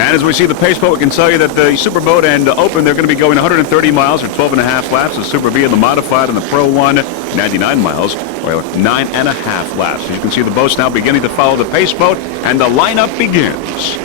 And as we see the pace boat, we can tell you that the Superboat and Open, they're going to be going 130 miles or 12.5 laps. The Super B and the Modified and the Pro 1, 99 miles or 9.5 laps. So you can see the boats now beginning to follow the pace boat, and the lineup begins.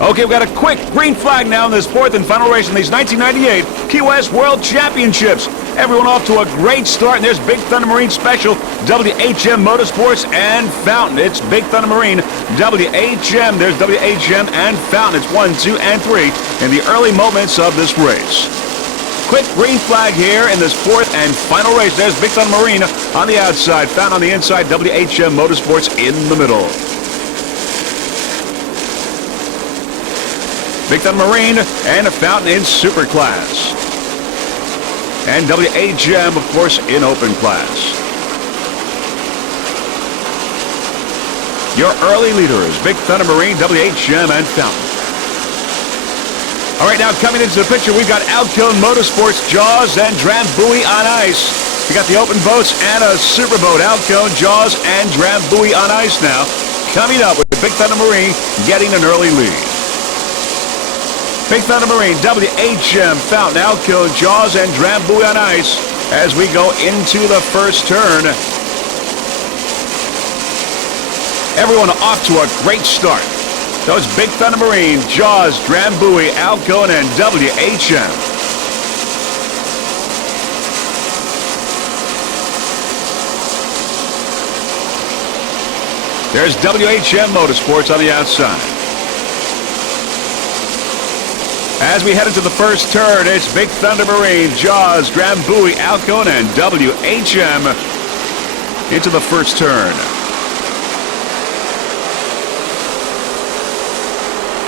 Okay, we've got a quick green flag now in this fourth and final race in these 1998 Key West World Championships. Everyone off to a great start, and there's Big Thunder Marine Special, WHM Motorsports, and Fountain. It's Big Thunder Marine, WHM. There's WHM and Fountain. It's 1, 2, and 3 in the early moments of this race. Quick green flag here in this fourth and final race. There's Big Thunder Marine on the outside, Fountain on the inside, WHM Motorsports in the middle. Big Thunder Marine and a Fountain in Super Class. And WHM, of course, in Open Class. Your early leaders, Big Thunder Marine, WHM, and Fountain. All right, now coming into the picture, we've got Alcone Motorsports, Jaws, and Drambuie on ice. We got the Open boats and a Superboat, Alcone, Jaws, and Drambuie on ice now. Coming up with Big Thunder Marine getting an early lead. Big Thunder Marine, WHM, Fountain, Alcone, Jaws, and Drambuie on ice as we go into the first turn. Everyone off to a great start. Those Big Thunder Marine, Jaws, Drambuie, Alcone, and WHM. There's WHM Motorsports on the outside. As we head into the first turn, it's Big Thunder Marine, Jaws, Drambuie, Alcone, and WHM into the first turn.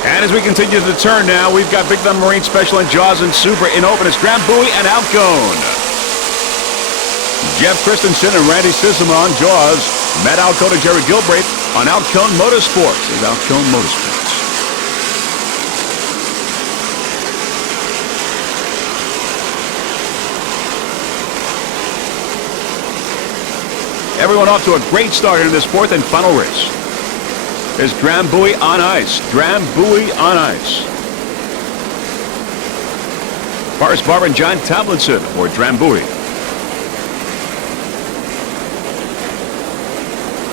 And as we continue the turn now, we've got Big Thunder Marine Special and Jaws and Super in Open. It's Drambuie and Alcone. Jeff Christensen and Randy Sissom on Jaws. Matt Alcone and Jerry Gilbreth on Alcone Motorsports. There's Alcone Motorsports. Everyone off to a great start in this fourth and final race. There's Drambuie on ice. Drambuie on ice. Forrest Barber and John Tomlinson for Drambuie.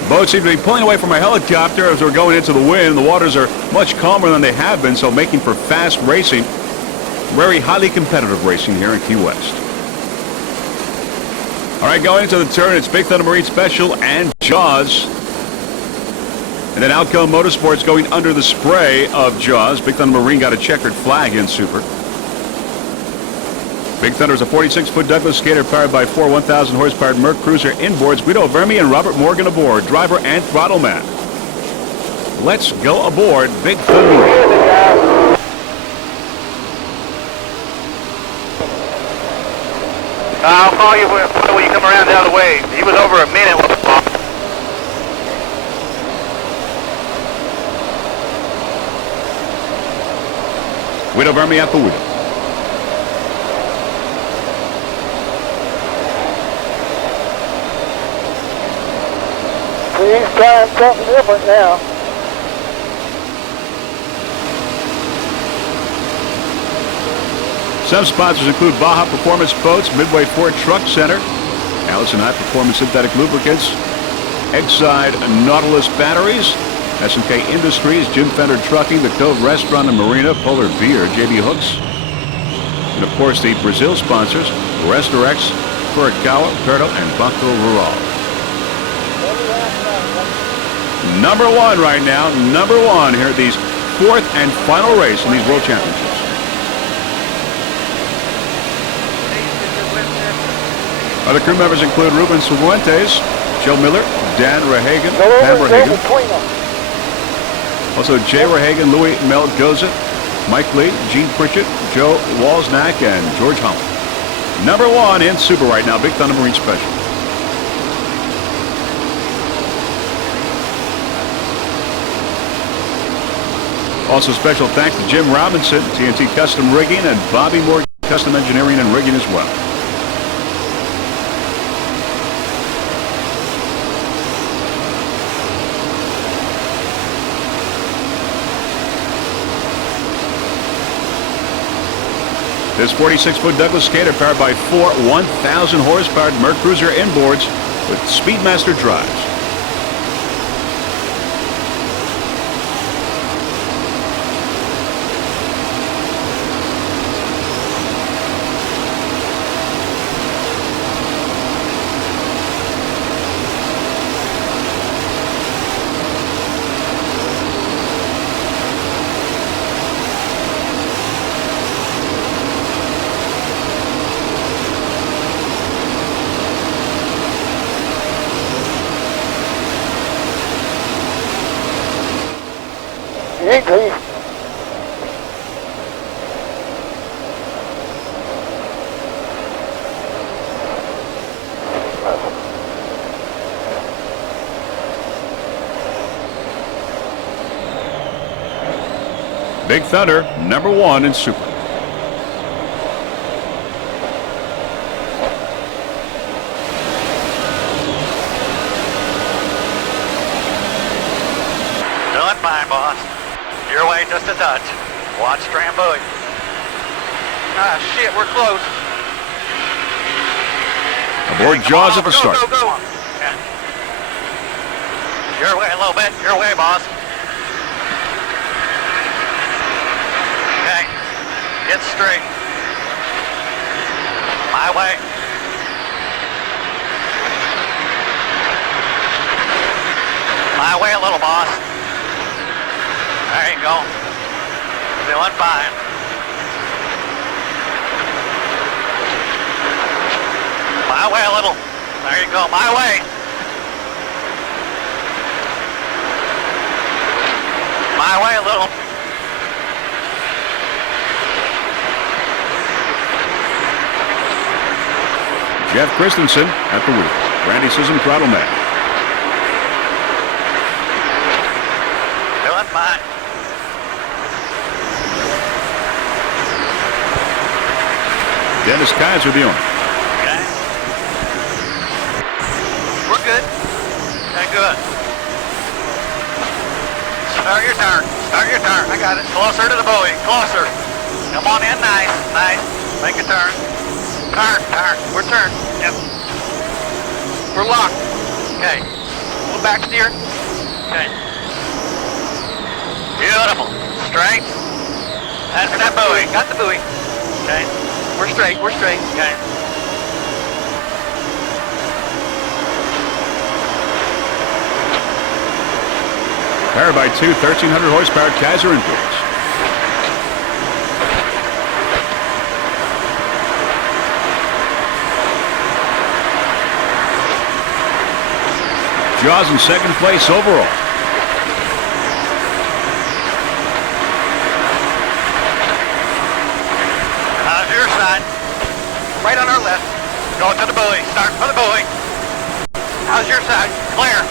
Boats seem to be pulling away from a helicopter as we're going into the wind. The waters are much calmer than they have been, so making for fast racing. Very highly competitive racing here in Key West. All right, going into the turn, it's Big Thunder Marine Special and Jaws. And then Alcone Motorsports going under the spray of Jaws. Big Thunder Marine got a checkered flag in Super. Big Thunder is a 46-foot Douglas skater powered by four 1,000 horsepower Merc Cruiser inboards. Guido Vermi and Robert Morgan aboard, driver and throttle man. Let's go aboard Big Thunder Marine. I'll call you when you come around the other way. He was over a minute. Guido Vermi at the wheel. He's trying something different now. Some sponsors include Baja Performance Boats, Midway Ford Truck Center, Allison High Performance Synthetic Lubricants, Eggside Nautilus Batteries, S&K Industries, Jim Fender Trucking, The Cove Restaurant and Marina, Polar Beer, JB Hooks, and of course the Brazil sponsors, Restarex, Furukawa, Perdo, and Banco Rural. Number one right now, number one here at these fourth and final race in these World Championships. Other crew members include Ruben Cifuentes, Joe Miller, Dan Rehagen, Pam Rehagen. Also Jay Rehagen, Louis Melgoza, Mike Lee, Gene Pritchett, Joe Walsnack, and George Holland. Number one in Super right now, Big Thunder Marine Special. Also special thanks to Jim Robinson, TNT Custom Rigging, and Bobby Moore Custom Engineering and Rigging as well. This 46-foot Douglas skater powered by four 1,000 horsepower Merc Cruiser inboards with Speedmaster drives. Easy. Big Thunder, #1 in Super. Doing fine, boss. Your way just a touch. Watch Strand buoy. Ah, shit, we're close. Aboard Jaws at the start. Go, go, go. Yeah. Your way a little bit. Your way, boss. Okay. Get straight. My way. My way a little, boss. There you go. Doing fine. My way a little. There you go. My way. My way a little. Jeff Christensen at the wheel. Randy Sisson, throttle man. Doing fine. Dennis Kaiser, the owner. Okay. We're good. Okay, good. Start your turn. Start your turn. I got it. Closer to the buoy. Closer. Come on in. Nice. Nice. Make a turn. Turn. Turn. We're turned. Yep. We're locked. Okay. A little back steer. Okay. Beautiful. Straight. That's that buoy. Got the buoy. Okay. We're straight. We're straight. Okay. Powered by two 1,300 horsepower Kaiser inboards. Jaws in second place overall. How's your side? Right on our left. Go to the buoy. Start for the buoy. How's your side? Clear.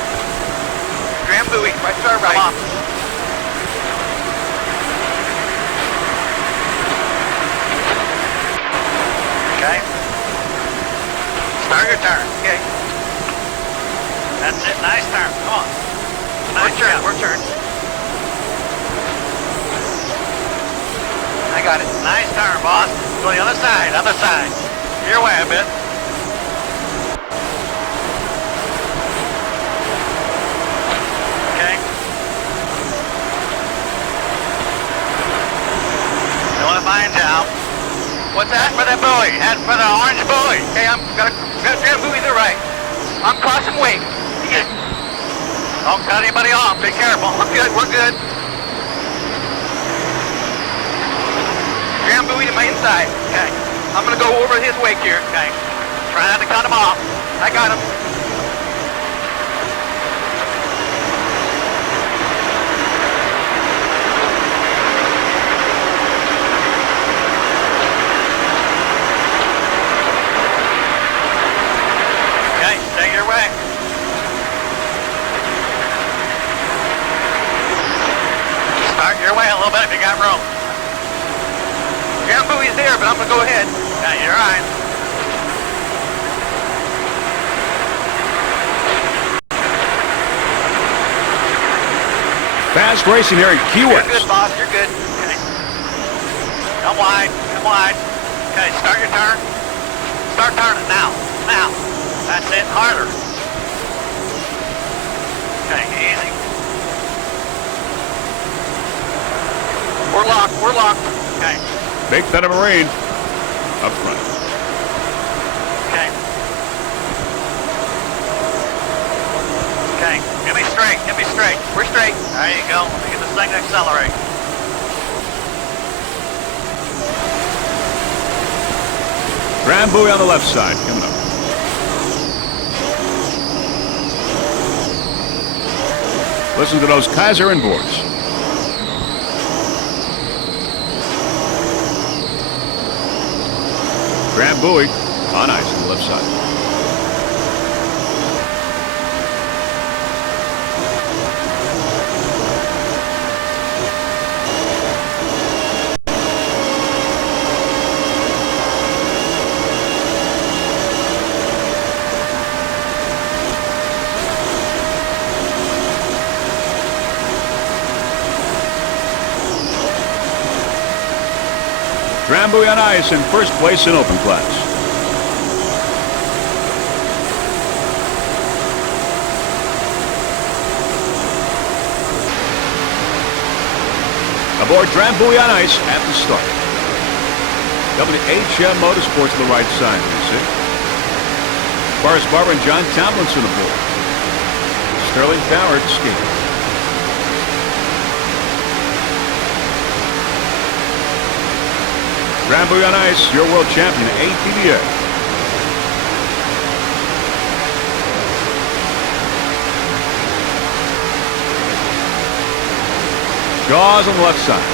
Grand buoy. Right to our right. Come on. Okay. Start your turn. Okay. That's it. Nice turn. Come on. Nice turn. We're turned. I got it. Nice turn, boss. Go the other side. Other side. Your way a bit. Okay. Don't want to find out. What's that for that buoy? Head for the orange buoy. Okay, I'm got a buoy to the right. I'm crossing weight. Okay. Don't cut anybody off. Be careful. We're good. We're good. Grand buoy to my inside. Okay. I'm gonna go over his wake here. Okay. Try not to cut him off. I got him. Okay, stay your way. Start your way a little bit if you got room. Grand buoy's there, but I'm gonna go ahead. Yeah, you're all right. Fast racing here in Key West. You're good, boss. You're good. Okay. Come wide. Come wide. Okay, start your turn. Start turning now. Now. That's it. Harder. Okay, easy. We're locked. We're locked. Okay. Big Thunder Marine up front. Okay. Okay. Give me straight. Give me straight. We're straight. There you go. Let me get this thing to accelerate. Grand buoy on the left side coming up. Listen to those Kaiser inboards. Grand buoy on ice on the left side. Grand buoy on ice in first place in open class. Aboard Grand buoy on ice at the start. WHM Motorsports to the right side, you see. Forrest Barber and John Tomlinson aboard. Sterling Power skating. Grand buoy on ice, your world champion, APBA. Jaws on the left side.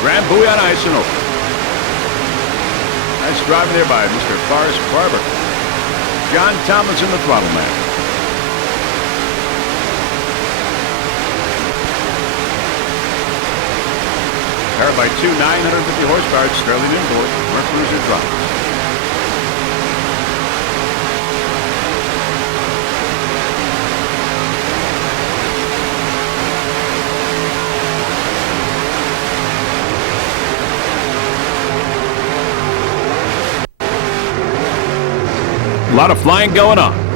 Grand buoy on ice and open. Nice driving there by Mr. Forrest Barber. John Tomlinson, the throttle man. Powered by two 950 horsepower Sterling inboard Mercury droppers. A lot of flying going on.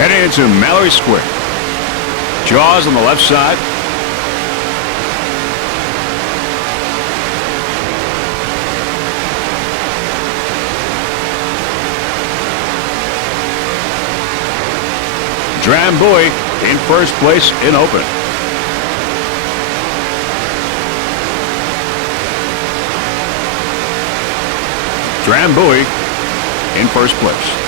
Heading into Mallory Square. Jaws on the left side. Drambuie in first place in open. Drambuie in first place.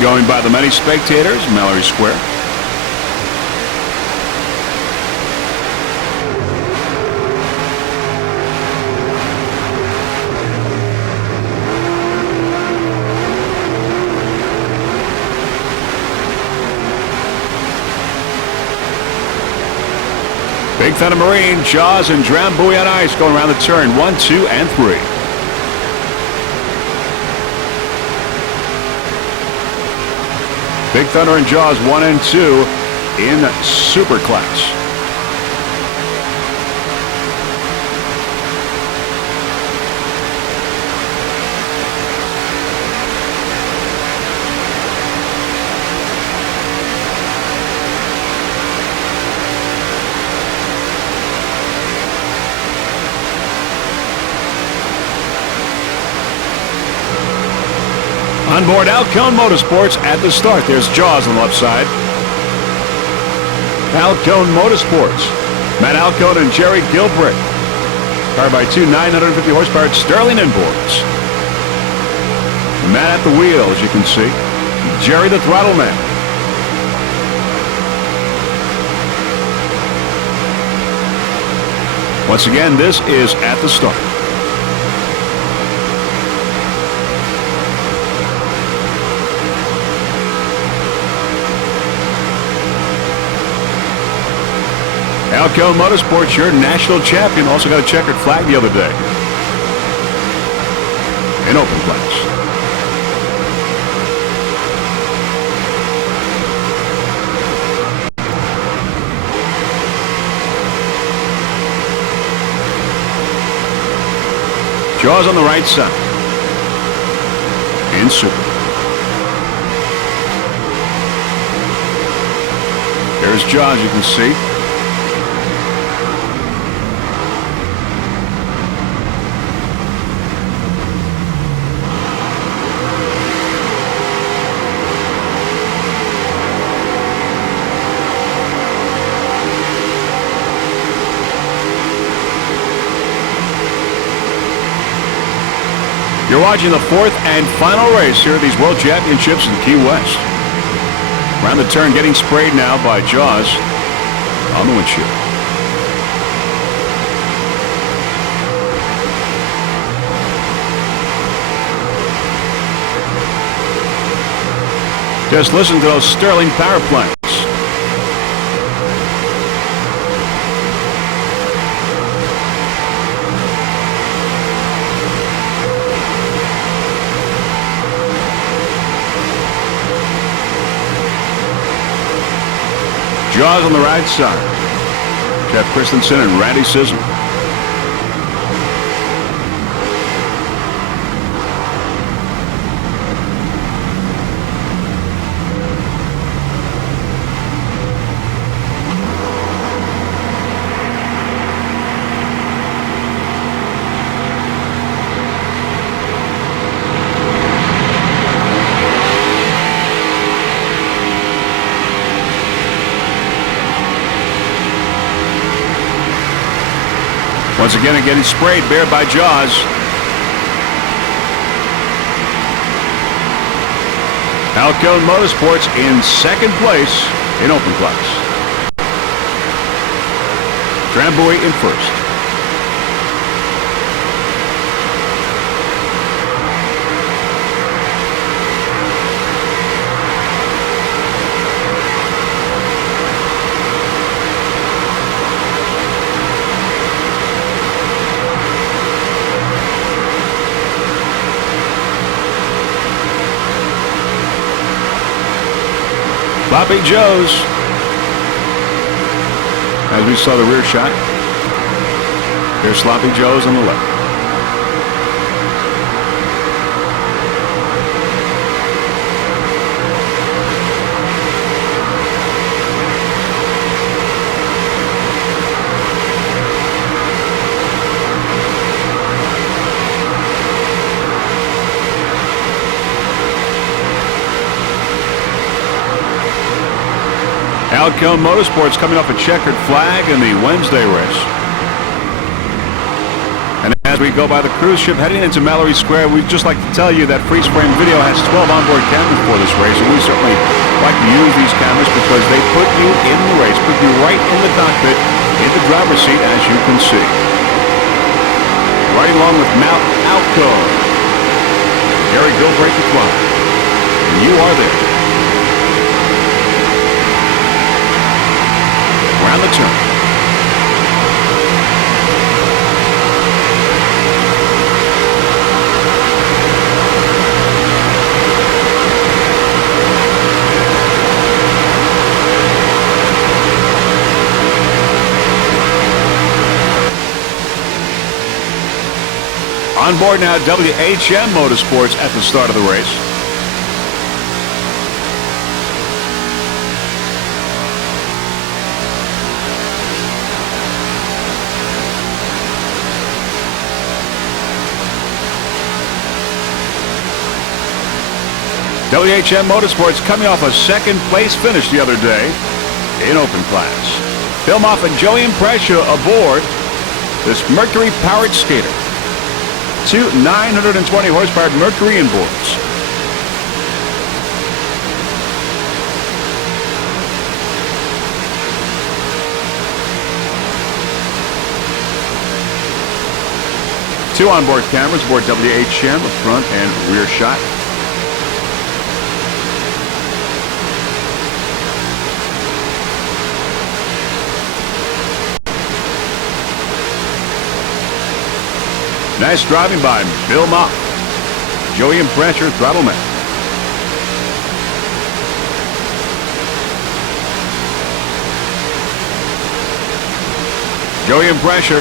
Going by the many spectators, Mallory Square. Big Thunder Marine, Jaws, and Drambuie on ice going around the turn 1, 2, and 3. Big Thunder and Jaws 1 and 2 in Super Class. On board Alcone Motorsports at the start. There's Jaws on the left side. Alcone Motorsports. Matt Alcone and Jerry Gilbreth. Powered by two 950 horsepower Sterling inboards. Matt at the wheel, as you can see. Jerry the throttle man. Once again, this is at the start. Alcone Motorsports, your national champion, also got a checkered flag the other day in open class. Jaws on the right side in Super. There's Jaws, you can see. You're watching the fourth and final race here at these World Championships in Key West. Around the turn, getting sprayed now by Jaws on the windshield. Just listen to those Sterling power plants. Jaws on the right side. Jeff Christensen and Randy Sisson. Once again, getting sprayed bare by Jaws. Alcone Motorsports in second place in open class. Trambuie in first. Sloppy Joe's. As we saw the rear shot, there's Sloppy Joe's on the left. Alcone Motorsports coming off a checkered flag in the Wednesday race. And as we go by the cruise ship heading into Mallory Square, we'd just like to tell you that Freeze Frame Video has 12 onboard cameras for this race, and we certainly like to use these cameras because they put you in the race, put you right in the cockpit, in the driver's seat, as you can see. Riding along with Mount Alcone, Gary Gilbreth the Climb, and you are there. Around the turn. On board now, WHM Motorsports at the start of the race. WHM Motorsports coming off a second place finish the other day in open class. Film off and Joey Imprescia aboard this Mercury-powered skater. Two 920 horsepower Mercury inboards. Two onboard cameras aboard WHM, a front and rear shot. Nice driving by Bill Mock. Joey Imprescia, throttle man. Joey Imprescia,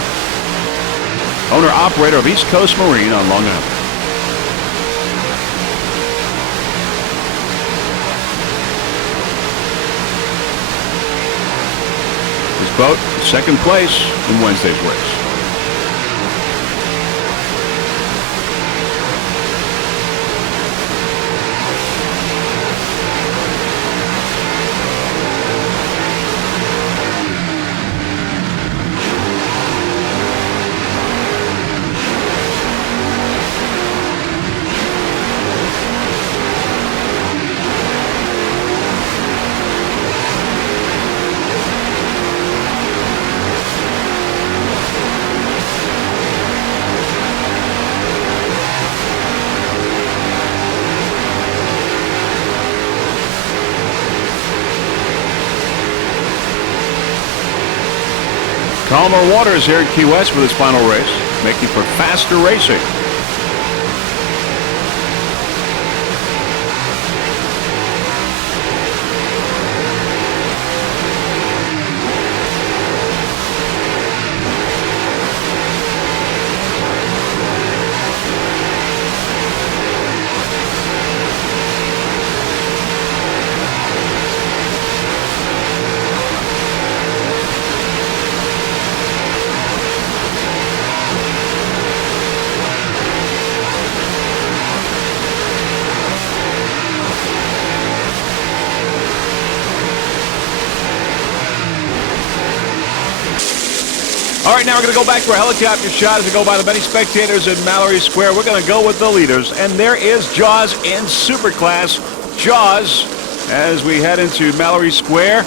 owner-operator of East Coast Marine on Long Island. This boat, second place in Wednesday's race. Calmer waters here in Key West for this final race, making for faster racing. All right, now we're going to go back to our helicopter shot as we go by the many spectators in Mallory Square. We're going to go with the leaders, and there is Jaws in Superclass. Jaws, as we head into Mallory Square.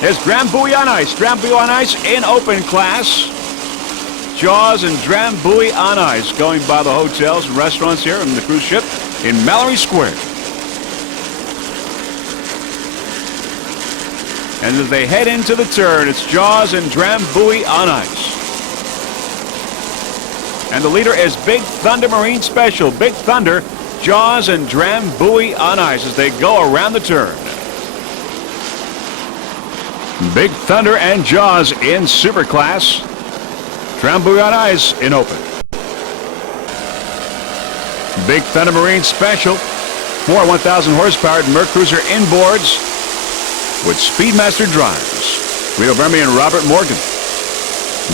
There's Drambuie on ice. Drambuie on ice in open class. Jaws and Drambuie on ice going by the hotels and restaurants here on the cruise ship in Mallory Square. And as they head into the turn, it's Jaws and Drambuie on ice. And the leader is Big Thunder Marine Special. Big Thunder, Jaws and Drambuie on ice as they go around the turn. Big Thunder and Jaws in Superclass. Drambuie on ice in open. Big Thunder Marine Special. 4 1,000 horsepower Mercruiser inboards with Speedmaster drives. Guido Vermi and Robert Morgan.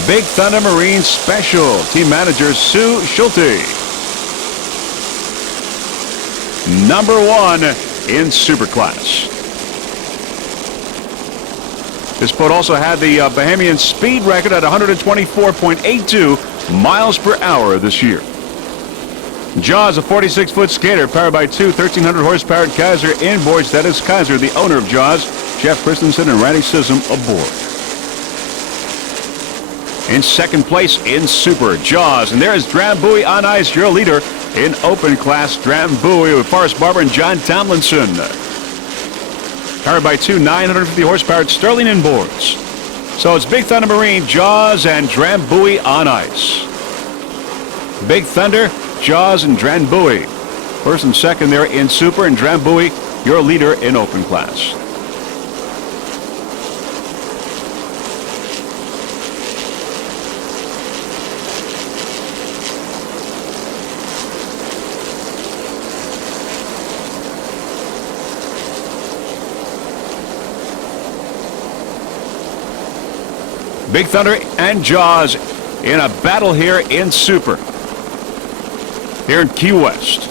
Big Thunder Marine Special. Team manager Sue Schulte. Number 1 in Superclass. This boat also had the Bahamian speed record at 124.82 miles per hour this year. Jaws, a 46-foot skater powered by two 1,300 horsepower Kaiser inboards. That is Kaiser, the owner of Jaws. Jeff Christensen and Randy Sissom aboard. In second place in Super, Jaws. And there is Drambuie on ice, your leader in open class. Drambuie with Forrest Barber and John Tomlinson. Powered by two 950 horsepower Sterling inboards. So it's Big Thunder Marine, Jaws, and Drambuie on ice. Big Thunder, Jaws, and Drambuie. First and second there in Super, and Drambuie, your leader in open class. Big Thunder and Jaws in a battle here in Super. Here in Key West.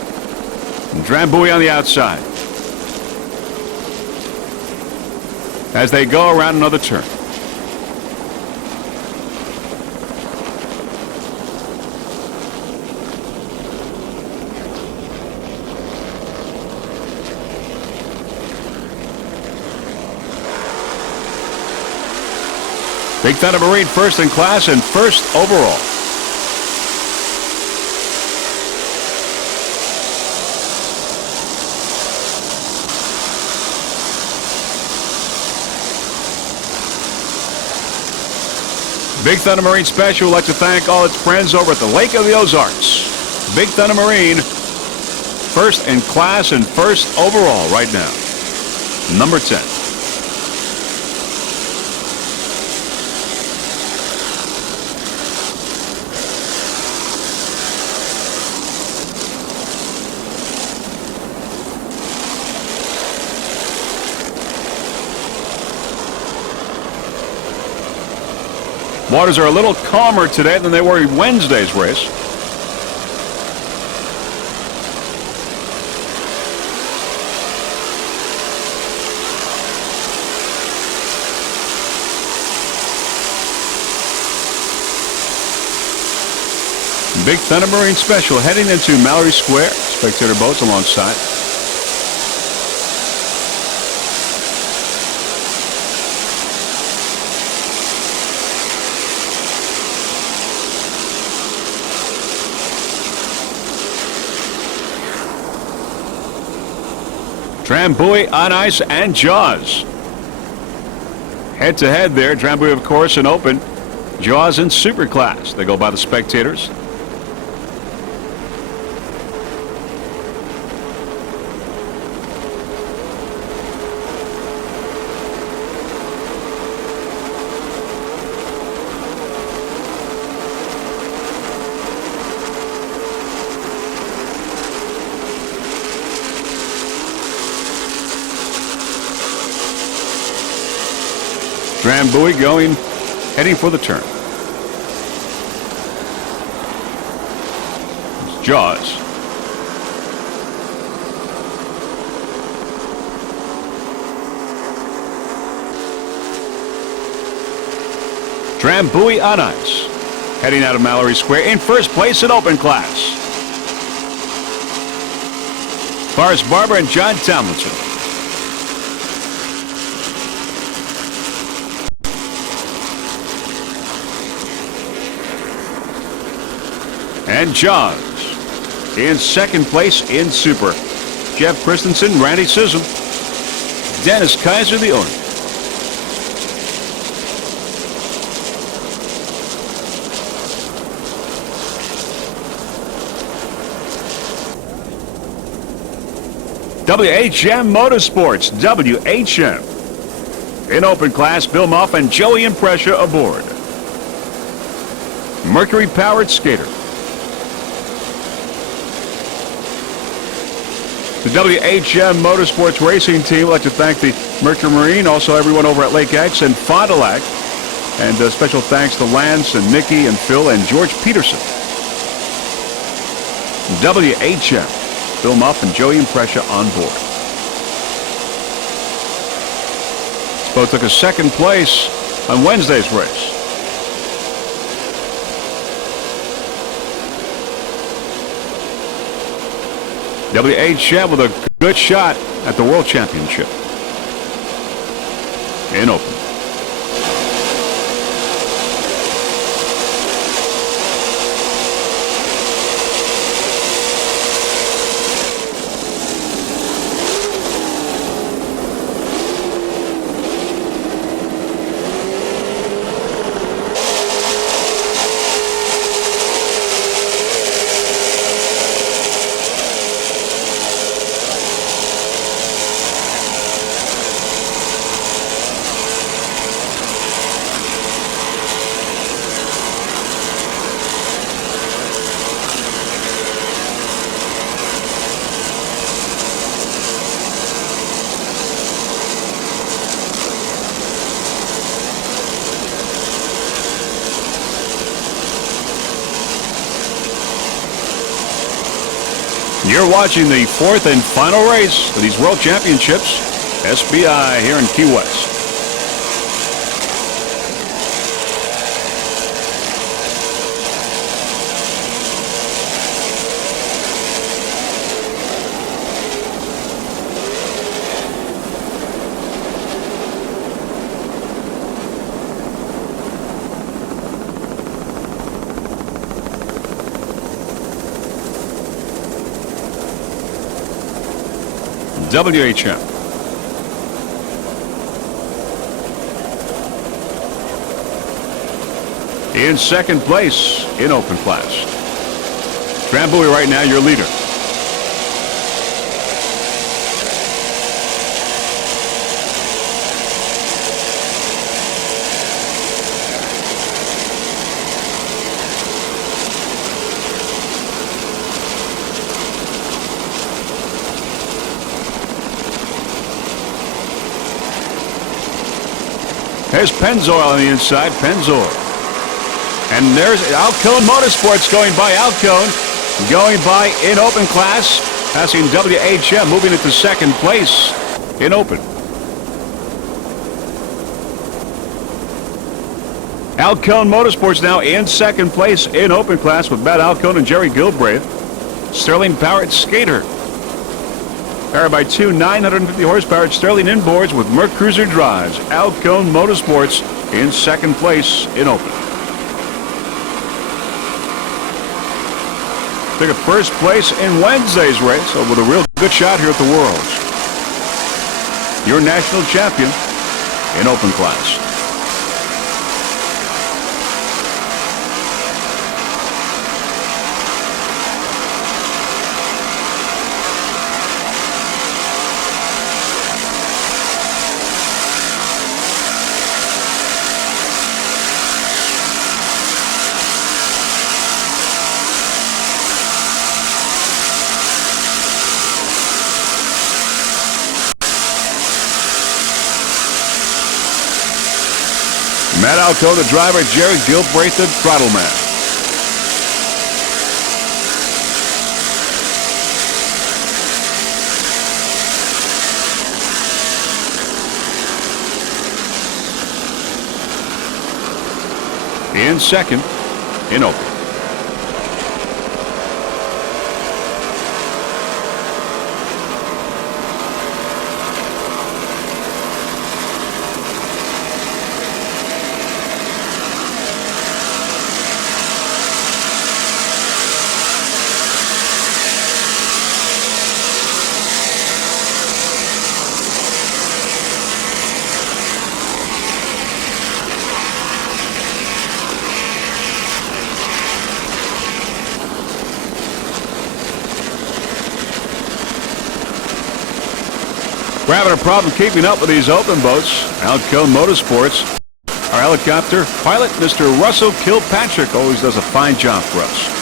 And Drambuie on the outside. As they go around another turn. Big Thunder Marine first in class and first overall. Big Thunder Marine Special would like to thank all its friends over at the Lake of the Ozarks. Big Thunder Marine first in class and first overall right now. Number 10. Waters are a little calmer today than they were in Wednesday's race. Big Thunder Marine Special heading into Mallory Square. Spectator boats alongside. Drambuie on ice and Jaws. Head to head there. Drambuie, of course, in open. Jaws in super class. They go by the spectators. Drambuie heading for the turn. It's Jaws. Drambuie on ice. Heading out of Mallory Square in first place in open class. Forrest Barber and John Tomlinson. And Jaws in second place in Super. Jeff Christensen, Randy Sissom, Dennis Kaiser, the owner. WHM Motorsports, WHM. In open class, Bill Muff and Joey Impressia aboard. Mercury-powered skater. The WHM Motorsports Racing Team would like to thank the Mercury Marine, also everyone over at Lake X and Fond du Lac. And special thanks to Lance and Mickey and Phil and George Peterson. WHM, Bill Muff and Joey Impressia on board. This boat took a second place on Wednesday's race. WHM with a good shot at the World Championship in open. You're watching the fourth and final race of these World Championships, SBI here in Key West. WHM. In second place in open class. Trambuie right now your leader. There's Pennzoil on the inside. Pennzoil. And there's Alcone Motorsports going by. Alcone going by in open class. Passing WHM, moving into second place in open. Alcone Motorsports now in second place in open class with Matt Alcone and Jerry Gilbreth. Sterling Powered Skater. Powered by two 950 horsepower Sterling inboards with Merc Cruiser drives. Alcone Motorsports in second place in open. Took a first place in Wednesday's race with a real good shot here at the Worlds. Your national champion in open class. Matt Alcone, the driver, Jerry Gilbreth, the throttle man. In second, in open. We're having a problem keeping up with these open boats. Alcone Motorsports. Our helicopter pilot, Mr. Russell Kilpatrick, always does a fine job for us.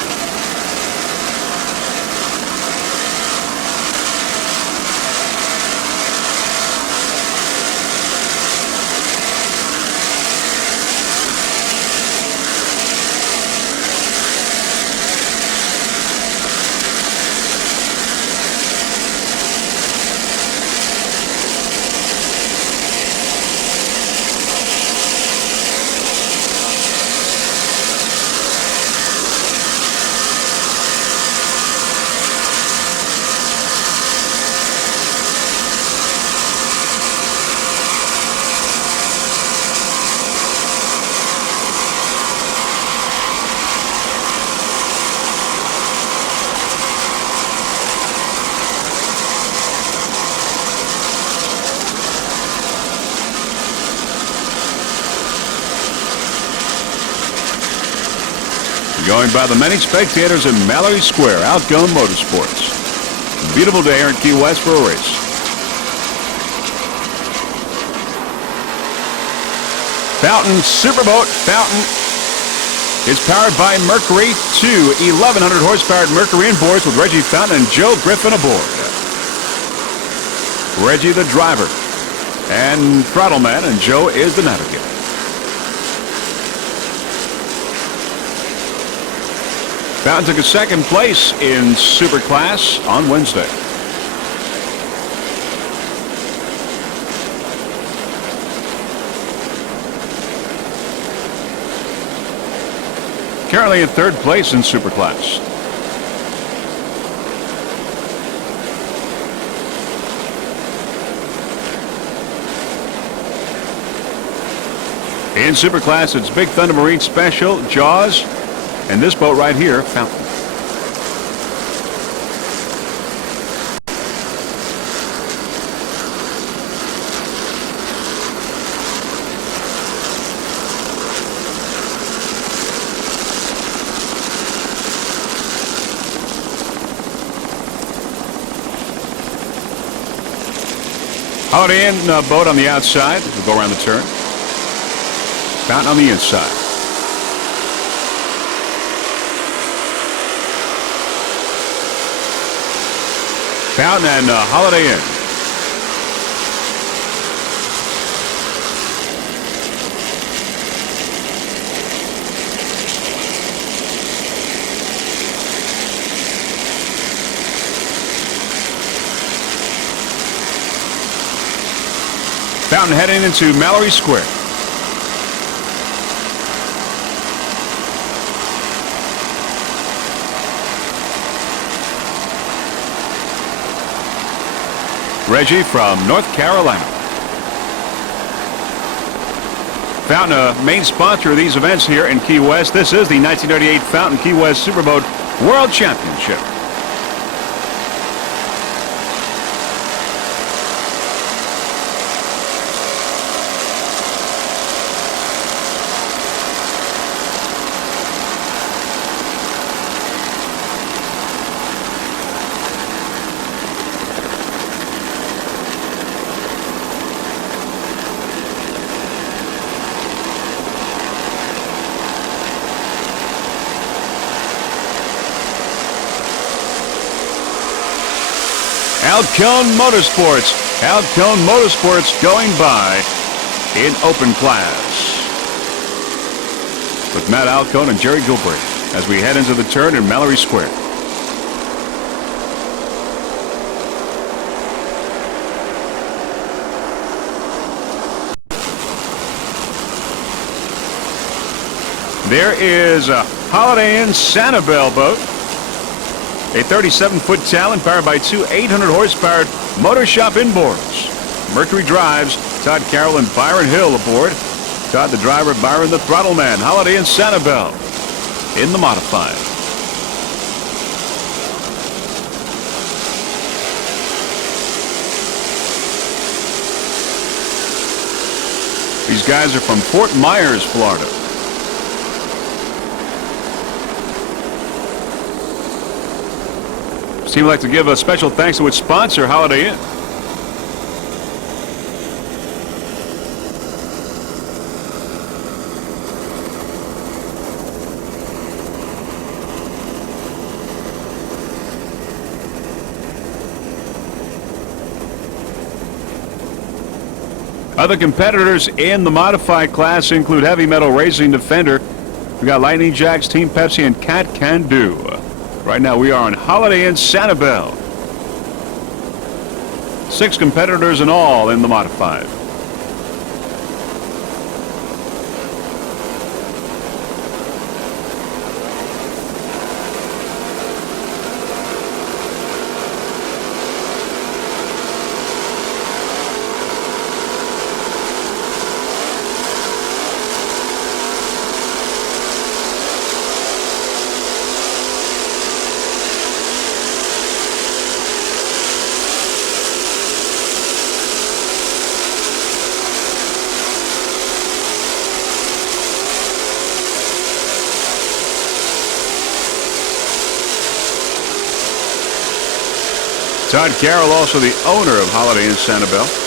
Going by the many spectators in Mallory Square, Alcone Motorsports. Beautiful day here in Key West for a race. Fountain Superboat. Fountain is powered by Mercury, two 1,100 horsepower Mercury inboards with Reggie Fountain and Joe Griffin aboard. Reggie the driver and throttle man, and Joe is the navigator. Fountain took a second place in Super Class on Wednesday. Currently in third place in Super Class. In Super Class, it's Big Thunder Marine Special, Jaws, and this boat right here, Fountain. Holiday Inn boat on the outside. We'll go around the turn. Fountain on the inside. Fountain and Holiday Inn. Fountain heading into Mallory Square. Reggie from North Carolina. Fountain, a main sponsor of these events here in Key West. This is the 1938 Fountain Key West Superboat World Championship. Alcone Motorsports. Alcone Motorsports going by in open class. With Matt Alcone and Jerry Gilbert as we head into the turn in Mallory Square. There is a Holiday Inn Sanibel boat. A 37-foot Talon powered by two 800-horsepower motor shop inboards. Mercury drives. Todd Carroll and Byron Hill aboard. Todd the driver, Byron the throttle man. Holiday Inn Sanibel in the modified. These guys are from Fort Myers, Florida. Team would like to give a special thanks to its sponsor, Holiday Inn. Other competitors in the modified class include Heavy Metal Racing Defender. We got Lightning Jacks, Team Pepsi, and Cat Can Do. Right now we are on Holiday Inn Sanibel. 6 competitors in all in the modified. Todd Carroll, also the owner of Holiday Inn Sanibel.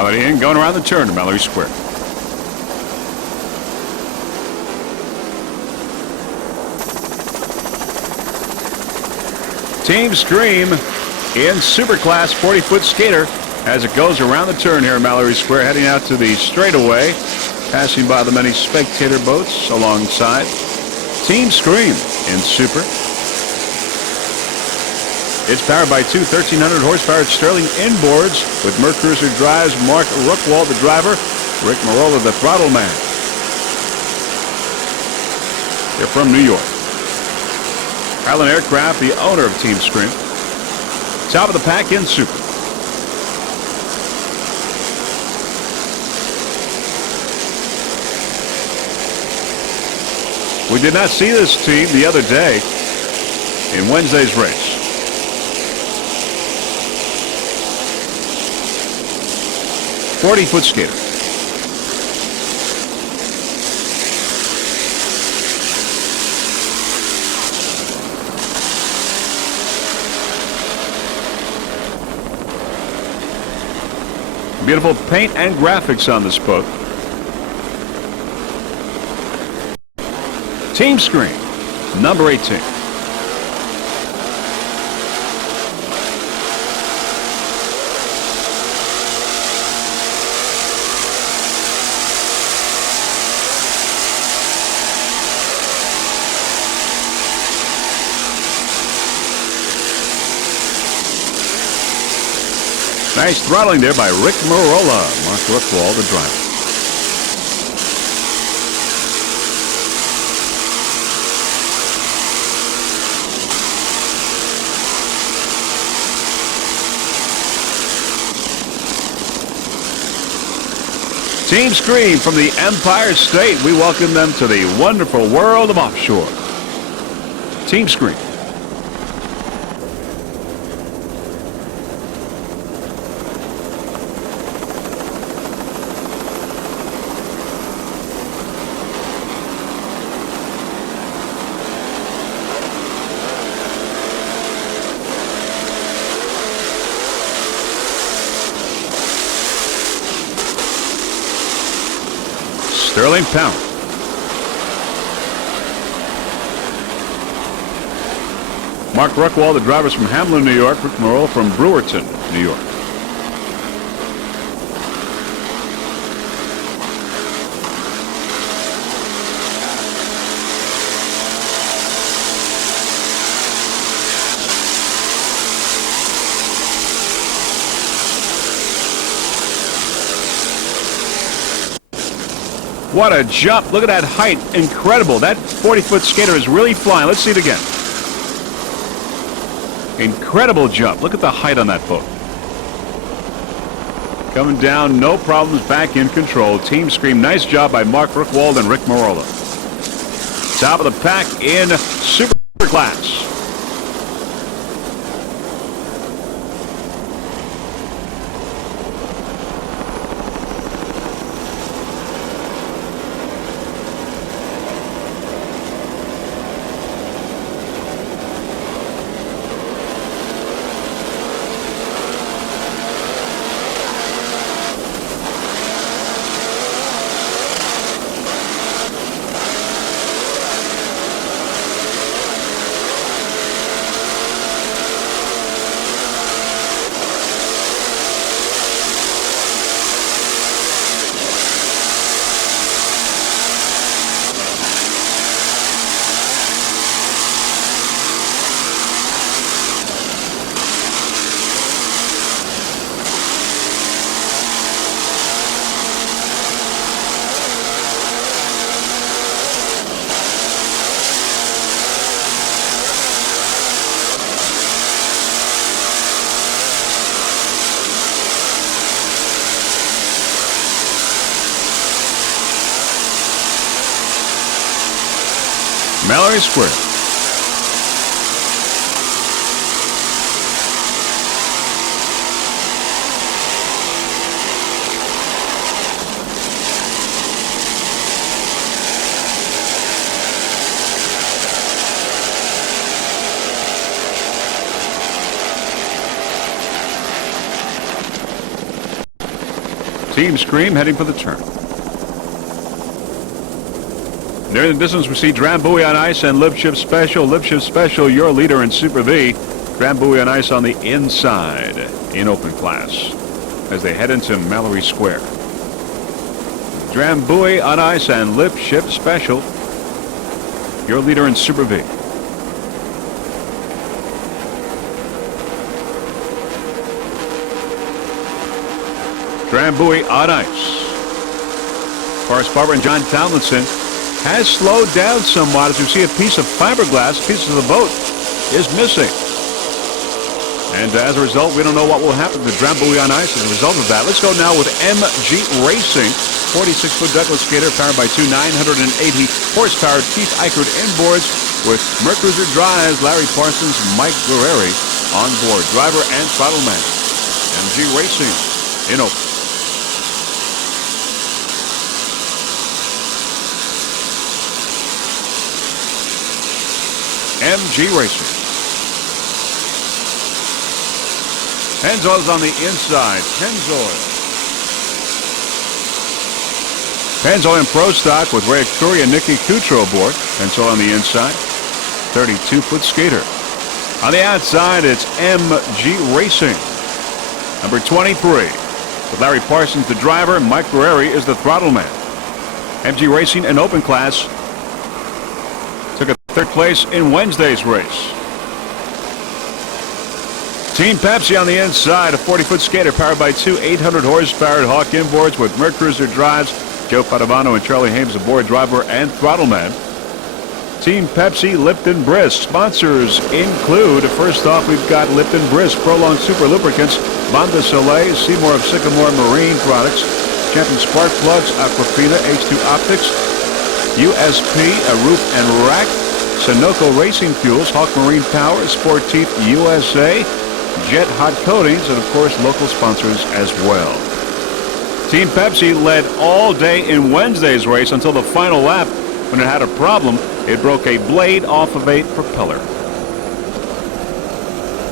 Coming in, going around the turn to Mallory Square. Team Scream in Superclass 40-foot skater as it goes around the turn here in Mallory Square, heading out to the straightaway, passing by the many spectator boats alongside. Team Scream in Super. It's powered by two 1,300 horsepower Sterling inboards with Mercruiser drives, Mark Rookwald the driver, Rick Marola the throttle man. They're from New York. Allen Aircraft, the owner of Team Scream. Top of the pack in Super. We did not see this team the other day in Wednesday's race. "40-foot skater. Beautiful paint and graphics on this boat. Team Scream, number 18. Nice throttling there by Rick Marola. Mark Rookwald, the driver. Team Scream from the Empire State. We welcome them to the wonderful world of offshore. Team Scream. Sterling power. Mark Rookwald, the driver's from Hamlin, New York. Rick Marola from Brewerton, New York. What a jump. Look at that height. Incredible. That 40-foot skater is really flying. Let's see it again. Incredible jump. Look at the height on that boat. Coming down, no problems, back in control. Team Scream, nice job by Mark Rookwald and Rick Marola. Top of the pack in Superclass. Mallory Square. Team Scream heading for the turn. There in the distance, we see Drambuie on ice and Lipship Special. Lipship Special, your leader in Super V. Drambuie on ice on the inside in open class as they head into Mallory Square. Drambuie on ice and Lipship Special, your leader in Super V. Drambuie on ice. Forrest Barber and John Tomlinson has slowed down somewhat as we see a piece of fiberglass, pieces of the boat, is missing. And as a result, we don't know what will happen to Drambuie on ice as a result of that. Let's go now with MG Racing, 46-foot Douglas skater powered by two 980 horsepower Keith Eichert inboards with Mercruiser drives, Larry Parsons, Mike Guerreri on board, driver and throttle man. MG Racing in open. MG Racing. Pennzoil's on the inside. Pennzoil in pro stock with Ray Curry and Nicky Kutro aboard. Pennzoil on the inside. 32-foot skater. On the outside, it's MG Racing. Number 23. With Larry Parsons, the driver, Mike Guerreri is the throttle man. MG Racing in open class took a third place in Wednesday's race. Team Pepsi on the inside, a 40-foot skater powered by two 800 horsepower Hawk inboards with Mercruiser drives, Joe Padovano and Charlie Hames aboard, driver and throttle man. Team Pepsi, Lipton Brisk. Sponsors include, first off, we've got Lipton Brisk, Prolonged Super Lubricants, Banda Soleil, Seymour of Sycamore Marine Products, Champion Spark Plugs, Aquafina, H2 Optics, USP, a roof and rack, Sunoco Racing Fuels, Hawk Marine Power, Sportif USA, Jet Hot Coatings, and of course local sponsors as well. Team Pepsi led all day in Wednesday's race until the final lap when it had a problem. It broke a blade off of a propeller.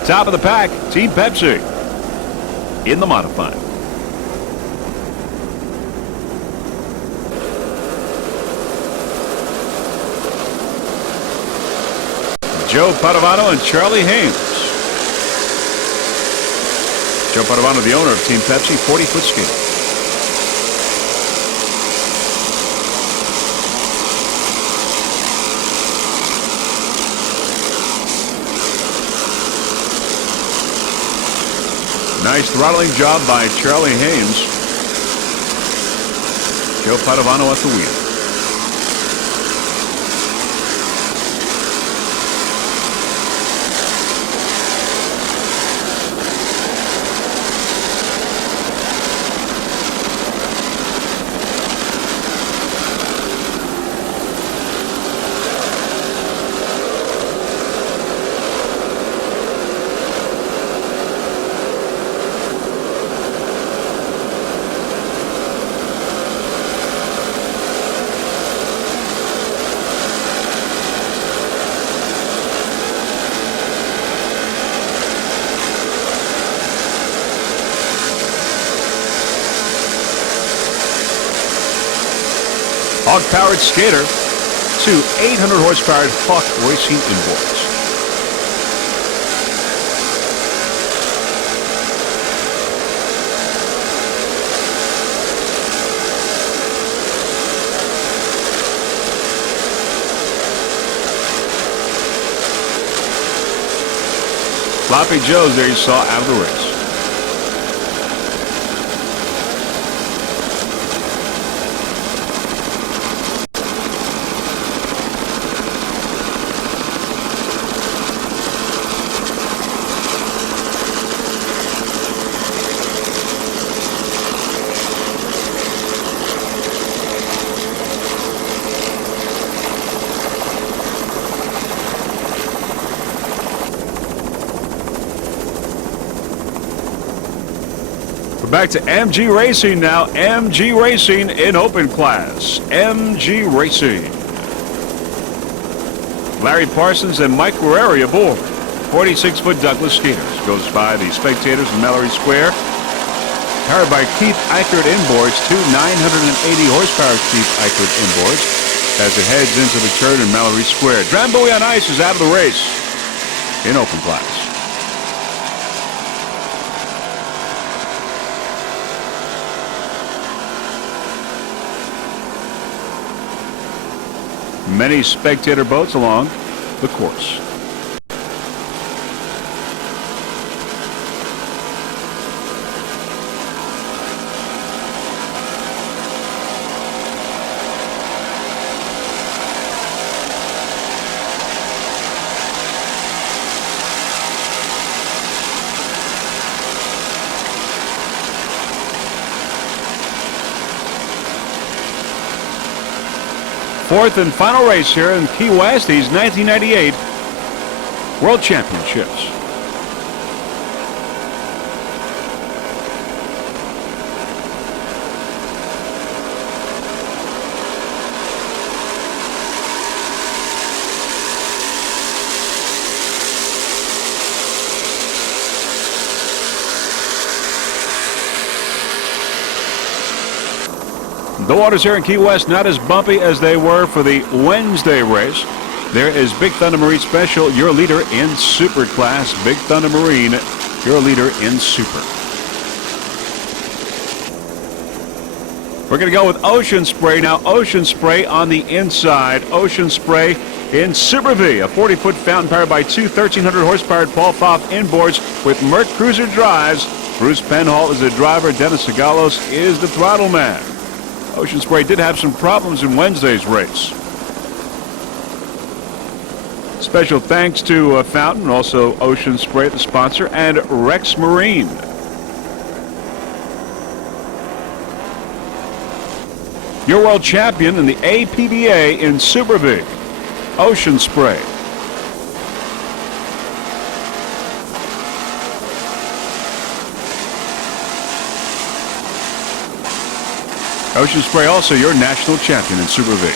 Top of the pack, Team Pepsi in the modified. Joe Padovano and Charlie Hames. Joe Padovano, the owner of Team Pepsi, 40-foot skater. Nice throttling job by Charlie Hames. Joe Padovano at the wheel. Hawk-powered skater to 800 horsepower Hawk Racing inboards. Sloppy Joe's there you saw out of the race. Back to MG Racing now. MG Racing in open class. MG Racing. Larry Parsons and Mike Guerreri aboard. 46-foot Douglas skaters. Goes by the spectators in Mallory Square. powered by Keith Eichert inboards, two 980 horsepower Keith Eichert inboards as it heads into the turn in Mallory Square. Drambuie on Ice is out of the race in open class. Many spectator boats along the course. Fourth and final race here in Key West, these 1998 World Championships. The waters here in Key West not as bumpy as they were for the Wednesday race. There is Big Thunder Marine Special, your leader in Super class. Big Thunder Marine, your leader in Super. We're going to go with Ocean Spray now. Ocean Spray on the inside. Ocean Spray in Super V, a 40-foot fountain powered by two 1,300 horsepower Paul Pfaff inboards with Merc Cruiser drives. Bruce Penhall is the driver. Dennis Sagalos is the throttle man. Ocean Spray did have some problems in Wednesday's race. Special thanks to Fountain, also Ocean Spray, the sponsor, and Rex Marine. Your world champion in the APBA in Super V, Ocean Spray. Ocean Spray also your national champion in Super V.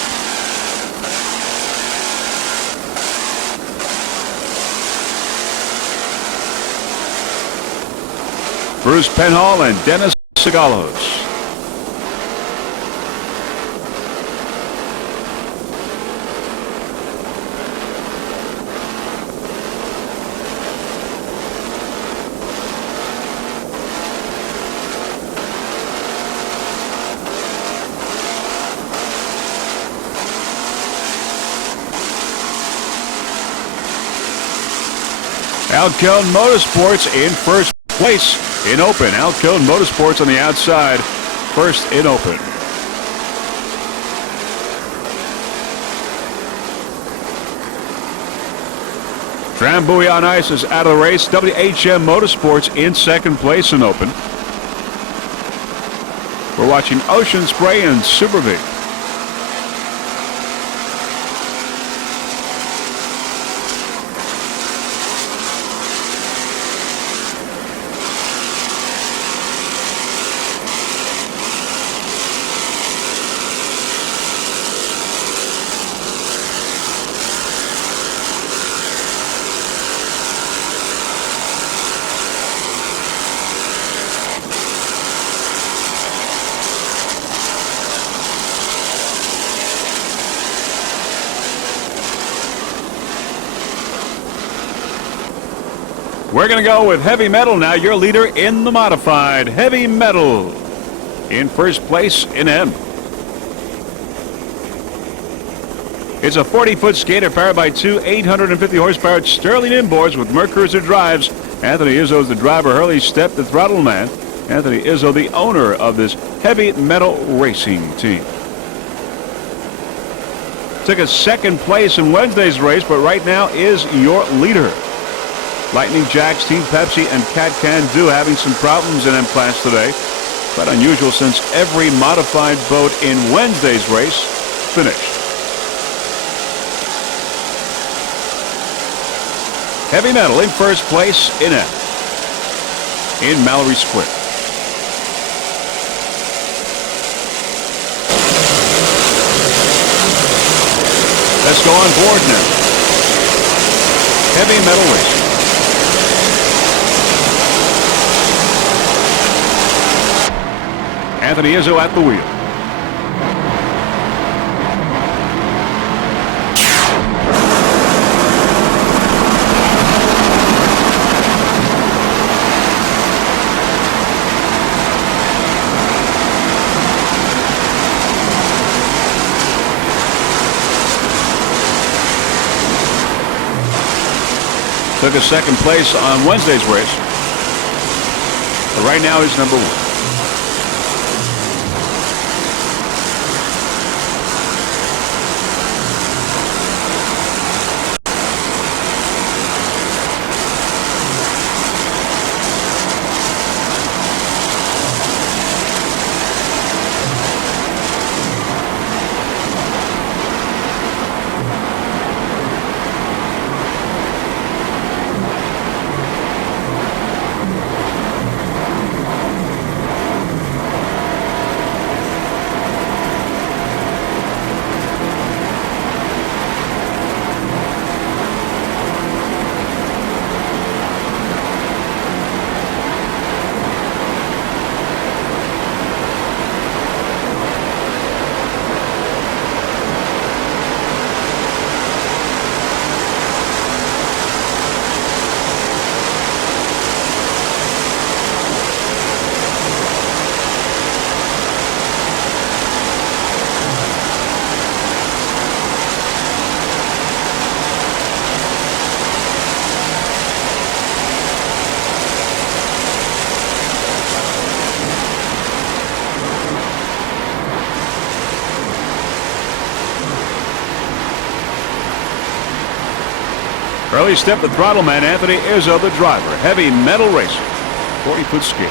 Bruce Penhall and Dennis Sagalos. Alcone Motorsports in first place in open. Alcone Motorsports on the outside, first in open. Drambuie on Ice is out of the race. WHM Motorsports in second place in open. We're watching Ocean Spray and Super V. We're going to go with Heavy Metal now, your leader in the modified. Heavy Metal in first place in M. It's a 40-foot skater powered by two 850 horsepower Sterling inboards with Merc Cruiser drives. Anthony Izzo is the driver. Hurley Stepp, the throttle man. Anthony Izzo, the owner of this Heavy Metal racing team. Took a second place in Wednesday's race, but right now is your leader. Lightning Jacks, Team Pepsi, and Cat Can Do having some problems in M class today. Quite unusual since every modified boat in Wednesday's race finished. Heavy Metal in first place in M in Mallory Square. Let's go on board now. Heavy Metal racing. Anthony Izzo at the wheel. Took a second place on Wednesday's race. But right now he's number 1. Early step the throttle man Anthony Izzo, the driver. Heavy metal racer. 40-foot skate.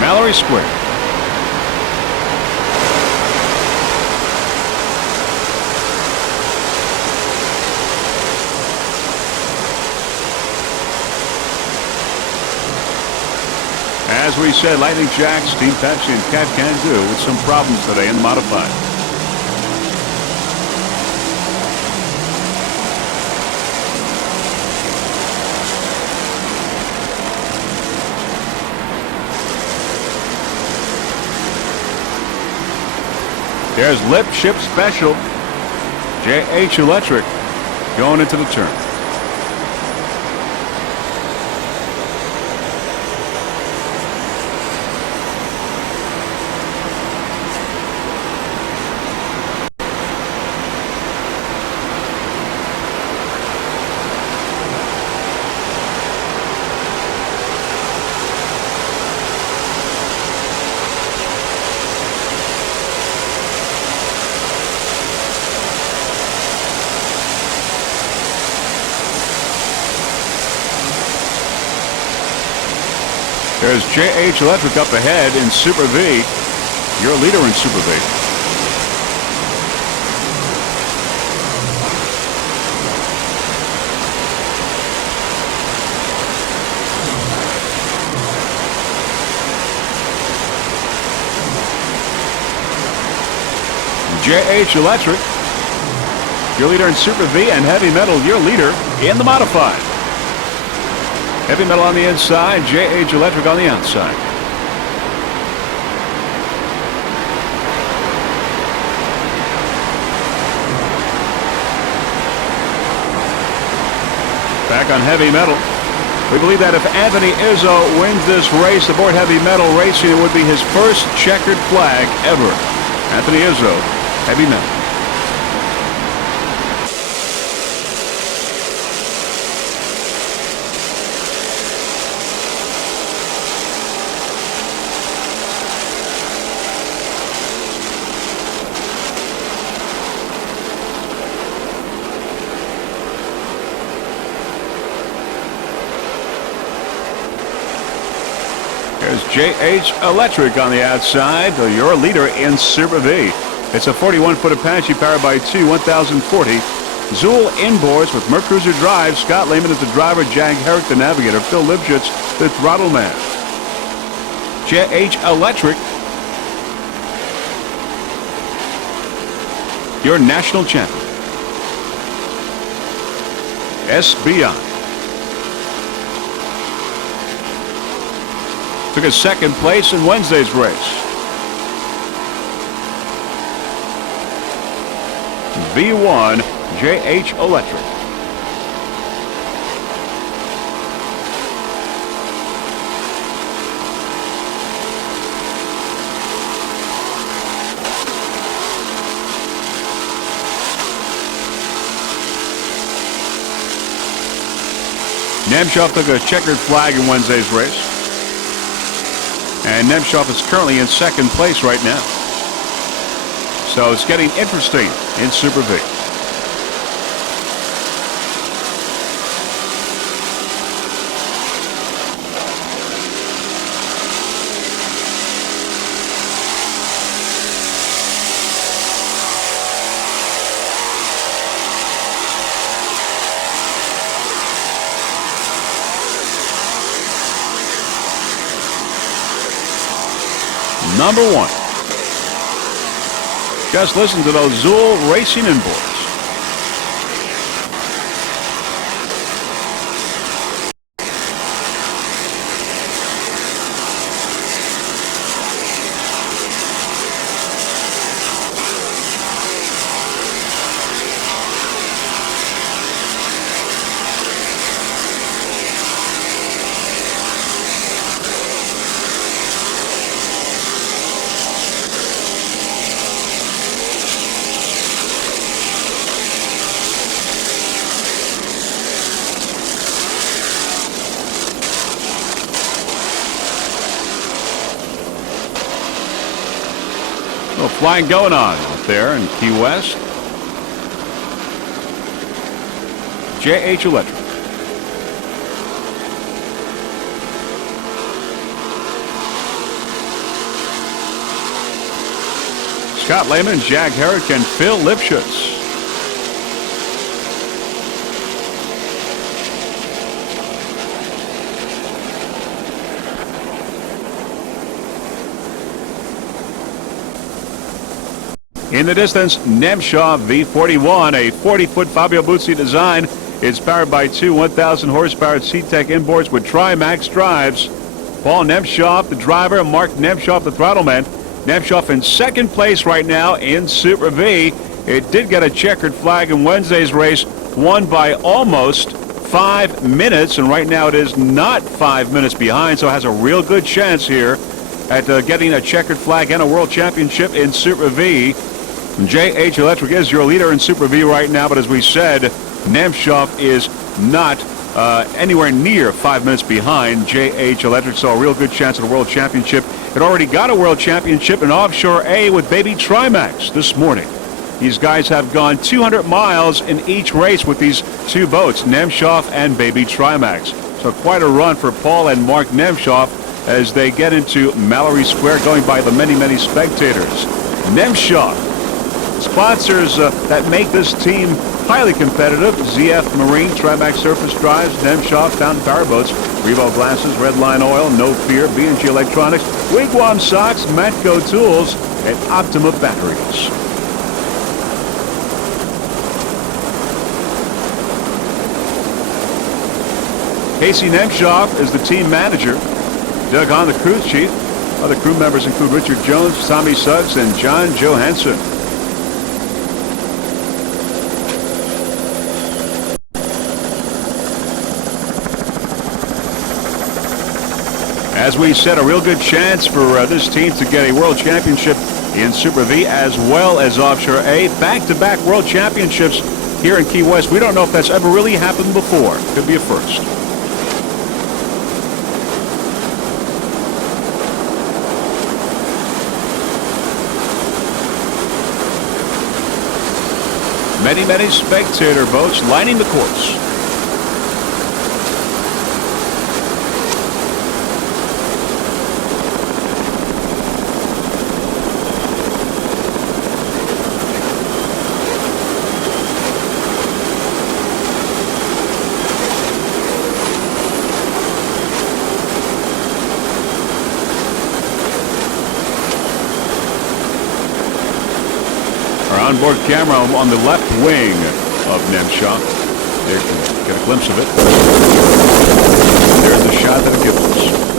Mallory Square. As we said, Lightning Jacks, Team Apache, and Cat Can Do with some problems today in the modified. There's Lip Ship Special. JH Electric going into the turn. There's JH Electric up ahead in Super V. Your leader in Super V. JH Electric, your leader in Super V, and Heavy Metal, your leader in the modified. Heavy Metal on the inside, JH Electric on the outside. Back on Heavy Metal. We believe that if Anthony Izzo wins this race aboard Heavy Metal Racing, it would be his first checkered flag ever. Anthony Izzo, Heavy Metal. There's JH Electric on the outside, your leader in Super V. It's a 41-foot Apache powered by two 1040 Zool inboards with Mercruiser drive. Scott Lehman is the driver. Jag Herrick the navigator. Phil Lipschitz the throttle man. JH Electric, your national champion. SBI took a second place in Wednesday's race. V1 JH Electric. Nemshov took a checkered flag in Wednesday's race. And Nemshov is currently in second place right now. So it's getting interesting in Super V. Number 1. Just listen to those Zool racing inboards. A little flying going on out there in Key West. JH Electric. Scott Lehman, Jag Herrick, and Phil Lipschitz. In the distance, Nemshov V41, a 40-foot Fabio Buzzi design. It's powered by two 1,000 horsepower C-Tech inboards with Trimax drives. Paul Nemshov, the driver, Mark Nemshov, the throttle man. Nemshov in second place right now in Super V. It did get a checkered flag in Wednesday's race, won by almost 5 minutes, and right now it is not 5 minutes behind, so it has a real good chance here at getting a checkered flag and a world championship in Super V. JH Electric is your leader in Super V right now, but as we said, Nemshov is not anywhere near 5 minutes behind JH Electric, so a real good chance at a world championship. It already got a world championship in Offshore A with Baby Trimax this morning. These guys have gone 200 miles in each race with these two boats, Nemshov and Baby Trimax. So quite a run for Paul and Mark Nemshov as they get into Mallory Square, going by the many, many spectators. Nemshov. Sponsors that make this team highly competitive: ZF Marine, Trimax Surface Drives, Nemshov, Fountain Powerboats, Revo Glasses, Redline Oil, No Fear, B&G Electronics, Wigwam Socks, Matco Tools, and Optima Batteries. Casey Nemshov is the team manager. Doug Hahn, the crew chief. Other crew members include Richard Jones, Tommy Suggs, and John Johansson. As we said, a real good chance for this team to get a world championship in Super V as well as Offshore A. Back-to-back world championships here in Key West. We don't know if that's ever really happened before. Could be a first. Many, many spectator boats lining the course. onboard camera on the left wing of Nemshaw. There you can get a glimpse of it. There's the shot that it gives us.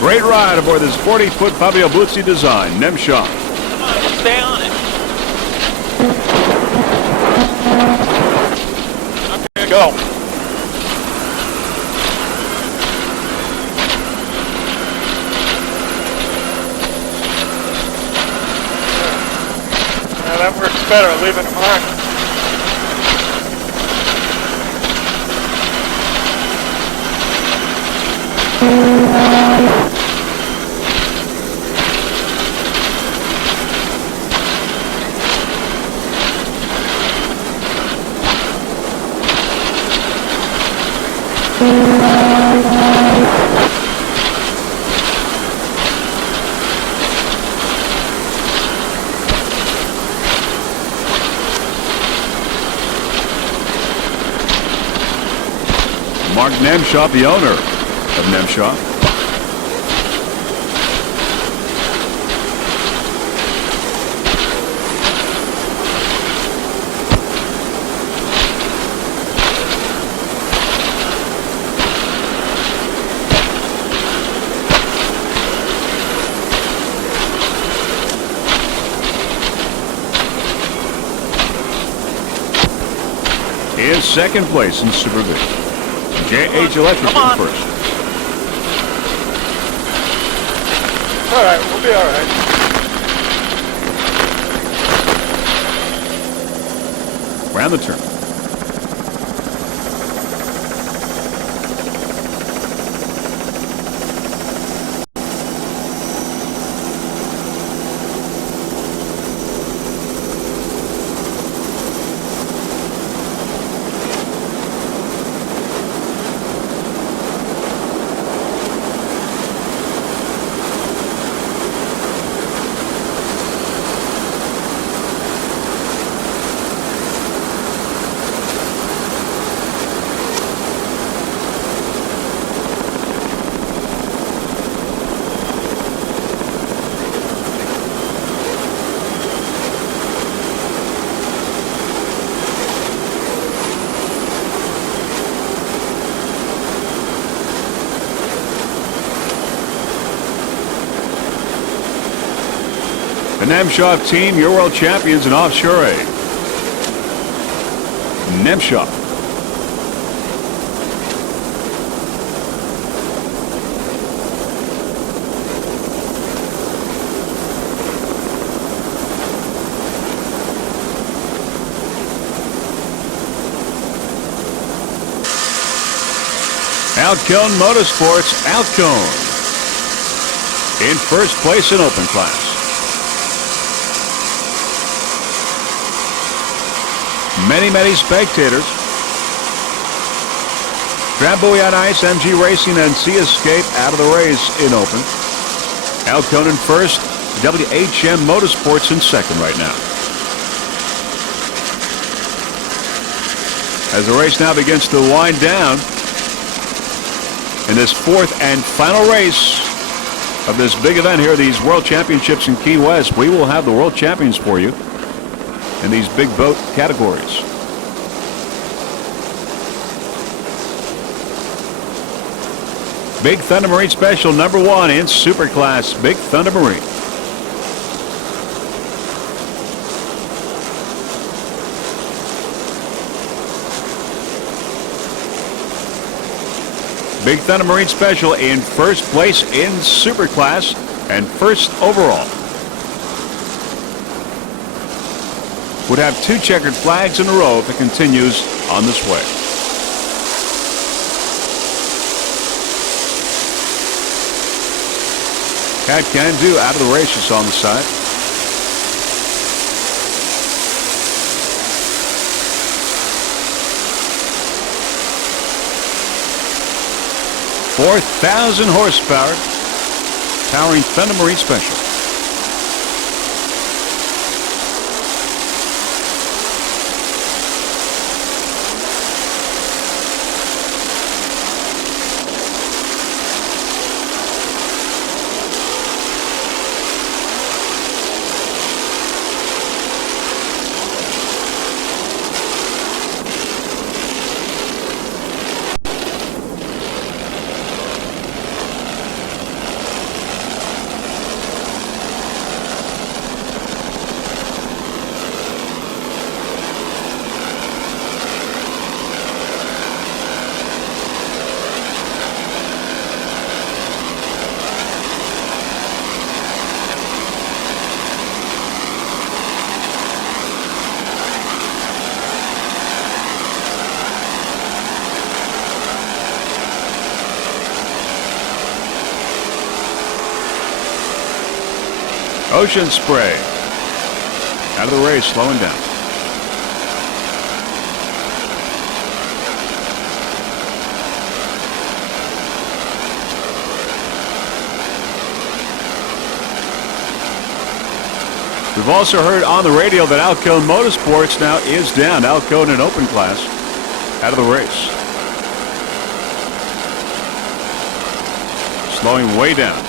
Great ride aboard this 40-foot Powerboat design, Nemshaw. Come on, stay on it. Okay, go. Yeah, that works better, leaving a mark. Mark Nemshaw, the owner of Nemshaw. In second place in Super B. J.H. Electric in first. All right, we'll be all right. Round the turn. The Nemshaw team, your world champions in Offshore. Nemshaw. Alcone Motorsports, Alcone in first place in open class. Many spectators. Trambuie on ice, MG Racing and Sea Escape out of the race in open. Alcone in first, WHM Motorsports in second right now. As the race now begins to wind down in this fourth and final race of this big event here, these World Championships in Key West, we will have the World Champions for you in these big boat categories. Big Thunder Marine Special #1 in Superclass, Big Thunder Marine. Big Thunder Marine Special in first place in Super Class and first overall. Would have 2 checkered flags in a row if it continues on this way. Cat Can Do out of the race, just on the side. $4,000 horsepower, powering Thunder Marine Special. Ocean Spray out of the race, slowing down. We've also heard on the radio that Alcone Motorsports now is down. Alcone in open class out of the race. Slowing way down.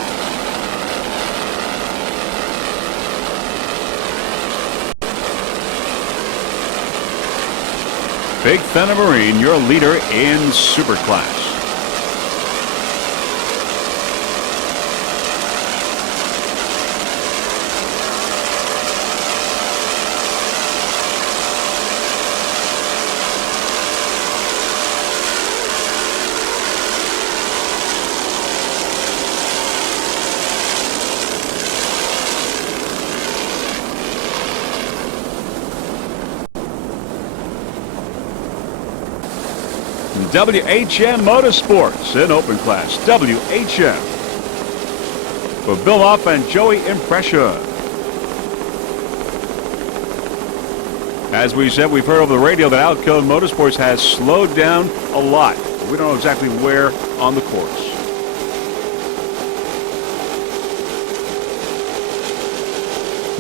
Big Thunder Marine, your leader in Super Class. WHM Motorsports in open class. WHM for Bill Off and Joey Impression. As we said, we've heard over the radio that Alcone Motorsports has slowed down a lot. We don't know exactly where on the course.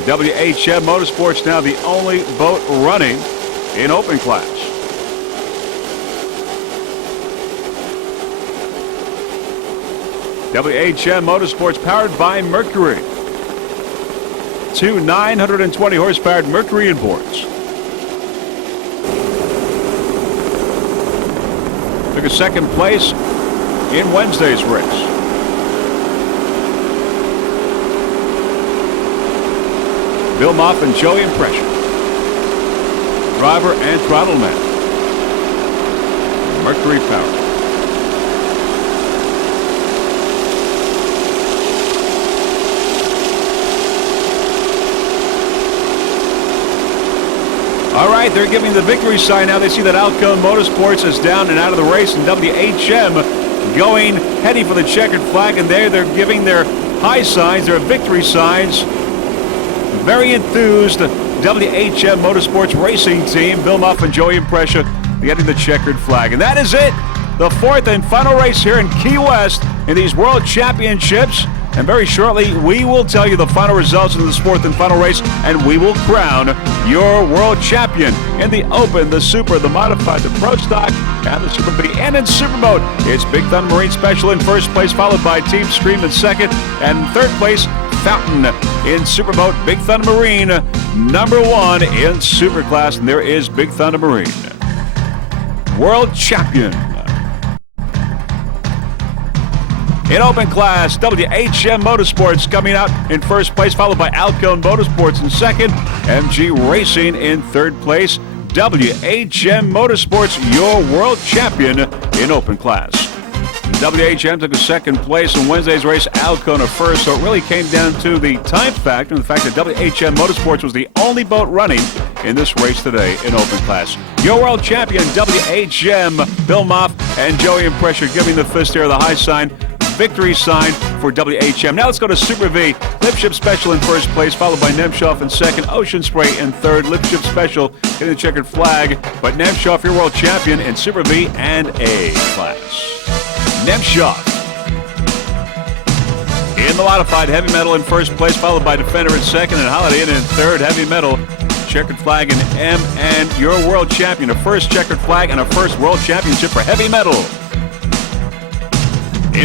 WHM Motorsports now the only boat running in open class. WHM Motorsports powered by Mercury. 2 920 horsepower Mercury boards. Took a second place in Wednesday's race. Bill Moff and Joey Impression. Driver and throttle man. Mercury power. All right, they're giving the victory sign now. They see that Alcone Motorsports is down and out of the race, and WHM heading for the checkered flag, and they're giving their high signs, their victory signs. Very enthused WHM Motorsports racing team, Bill Muff and Joey Impression, getting the checkered flag. And that is it. The 4th and final race here in Key West in these World Championships. And very shortly, we will tell you the final results in this 4th and final race, and we will crown your world champion in the Open, the Super, the Modified, the Pro Stock, and the Super B. And in Superboat, it's Big Thunder Marine Special in first place, followed by Team Scream in second, and third place, Fountain in Superboat. Big Thunder Marine, number 1 in Super Class, and there is Big Thunder Marine, world champion. In open class, WHM Motorsports coming out in first place, followed by Alcone Motorsports in second, MG Racing in third place. WHM Motorsports, your world champion in open class. WHM took a second place in Wednesday's race, Alcona first, so it really came down to the time factor and the fact that WHM Motorsports was the only boat running in this race today in open class. Your world champion, WHM, Bill Moff and Joey Impressor giving the fist here, the high sign, victory sign for WHM. Now let's go to Super V. Lipship Special in first place, followed by Nemshoff in second, Ocean Spray in third, Lipship Special getting the checkered flag, but Nemshoff, your world champion in Super V and A class. Nemshoff in the modified heavy metal in first place, followed by Defender in second and Holiday Inn in third. Heavy metal, checkered flag in M, and your world champion, a first checkered flag and a first world championship for heavy metal.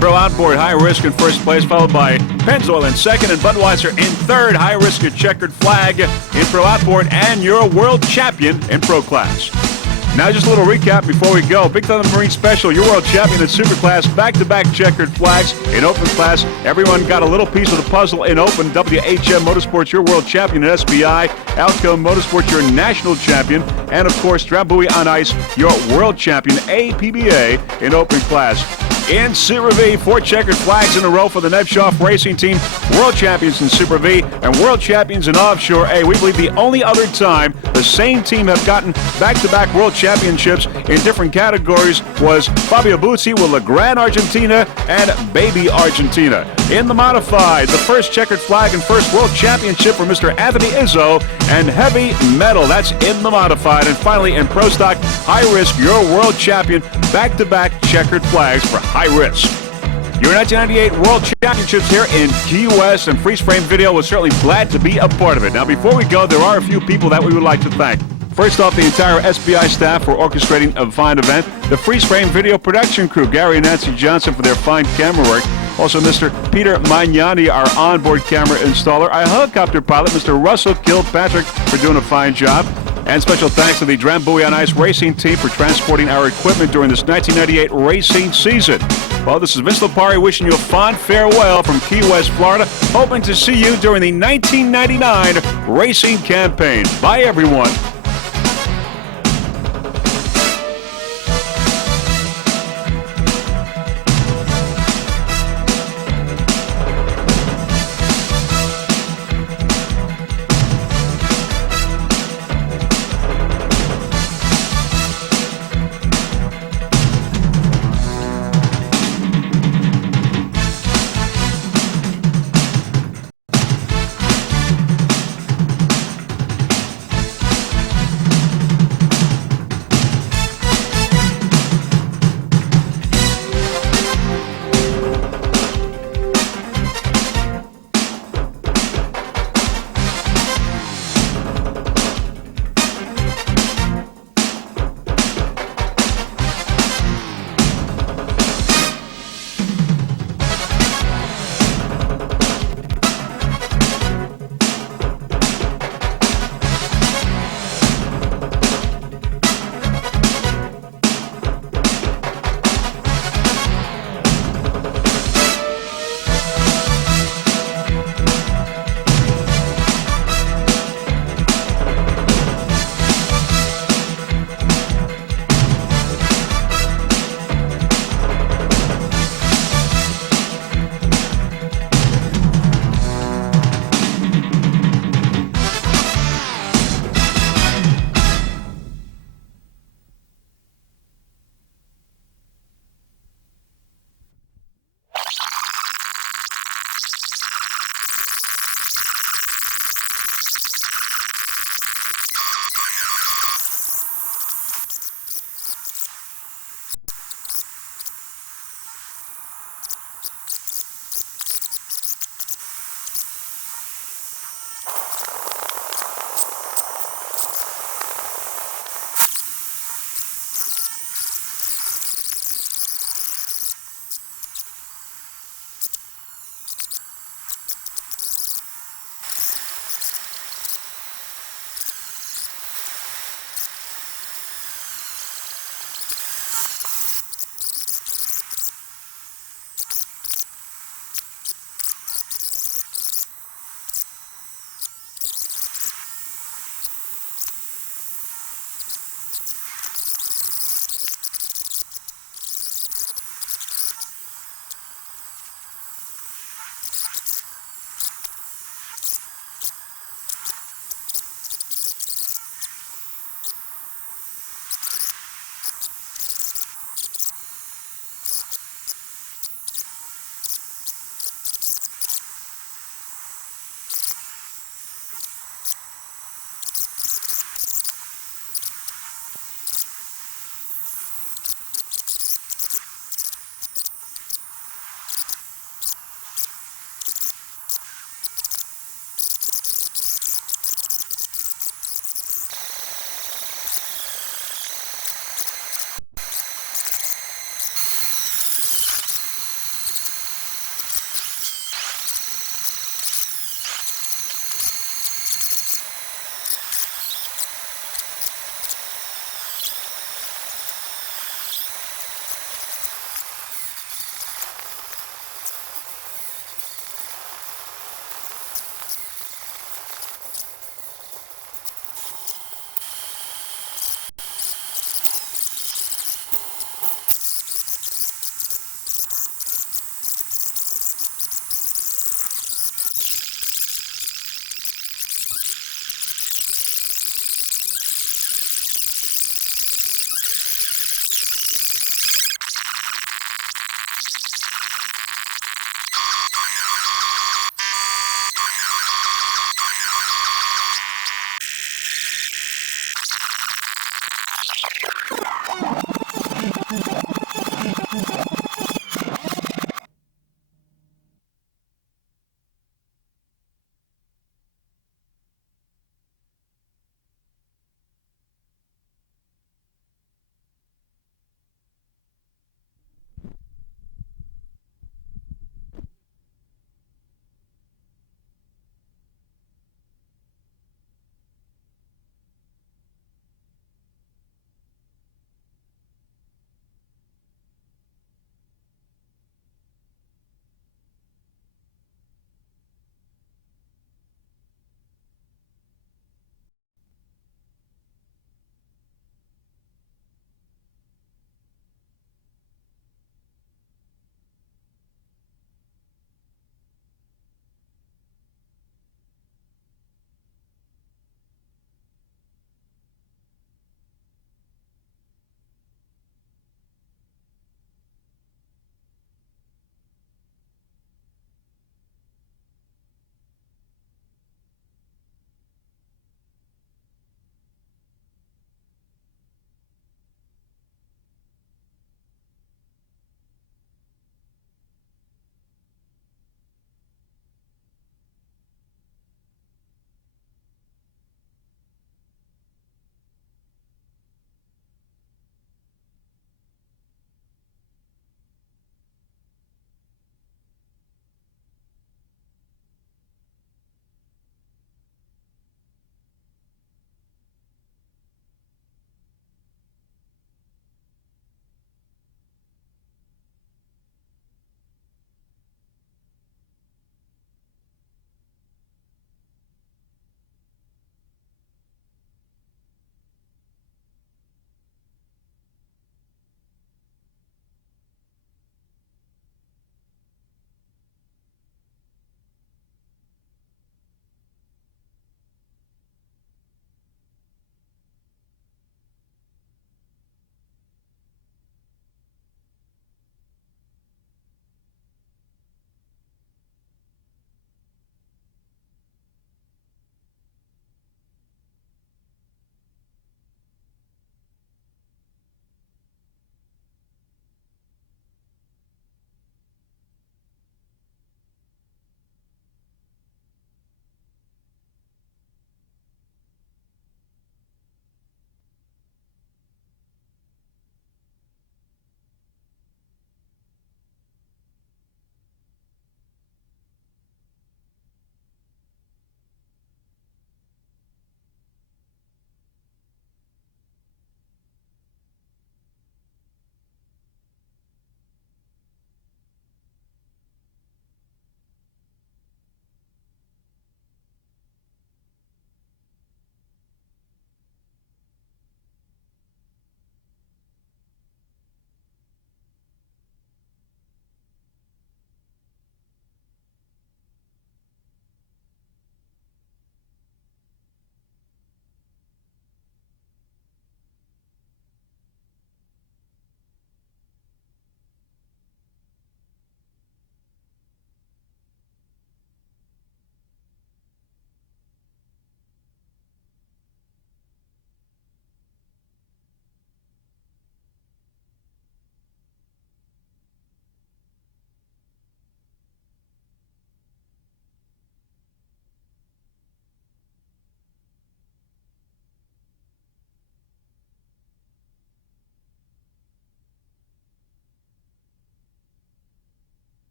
Pro Outboard, High Risk in first place, followed by Pennzoil in second and Budweiser in third. High Risk, a checkered flag in Pro Outboard and your world champion in Pro Class. Now just a little recap before we go. Big Thunder Marine Special, your world champion in Super Class, back-to-back checkered flags in Open Class. Everyone got a little piece of the puzzle in Open. WHM Motorsports, your world champion in SBI. Alco Motorsports, your national champion. And of course, Drambuie on Ice, your world champion, APBA in Open Class. In Super V, 4 checkered flags in a row for the Nemshoff Racing Team, world champions in Super V and world champions in Offshore A. We believe the only other time the same team have gotten back-to-back world championships in different categories was Fabio Buzzi with La Gran Argentina and Baby Argentina. In the modified, the first checkered flag and first world championship for Mr. Anthony Izzo and heavy metal. That's in the modified. And finally, in Pro Stock, High Risk, your world champion, back-to-back checkered flags for High Risk. Your 1998 World Championships here in Key West, and Freeze Frame Video was certainly glad to be a part of it. Now, before we go, there are a few people that we would like to thank. First off, the entire SBI staff for orchestrating a fine event. The Freeze Frame Video production crew, Gary and Nancy Johnson, for their fine camera work. Also, Mr. Peter Magnani, our onboard camera installer. Our helicopter pilot, Mr. Russell Kilpatrick, for doing a fine job. And special thanks to the Drambuie on Ice Racing Team for transporting our equipment during this 1998 racing season. Well, this is Vince Lopari wishing you a fond farewell from Key West, Florida, hoping to see you during the 1999 racing campaign. Bye, everyone.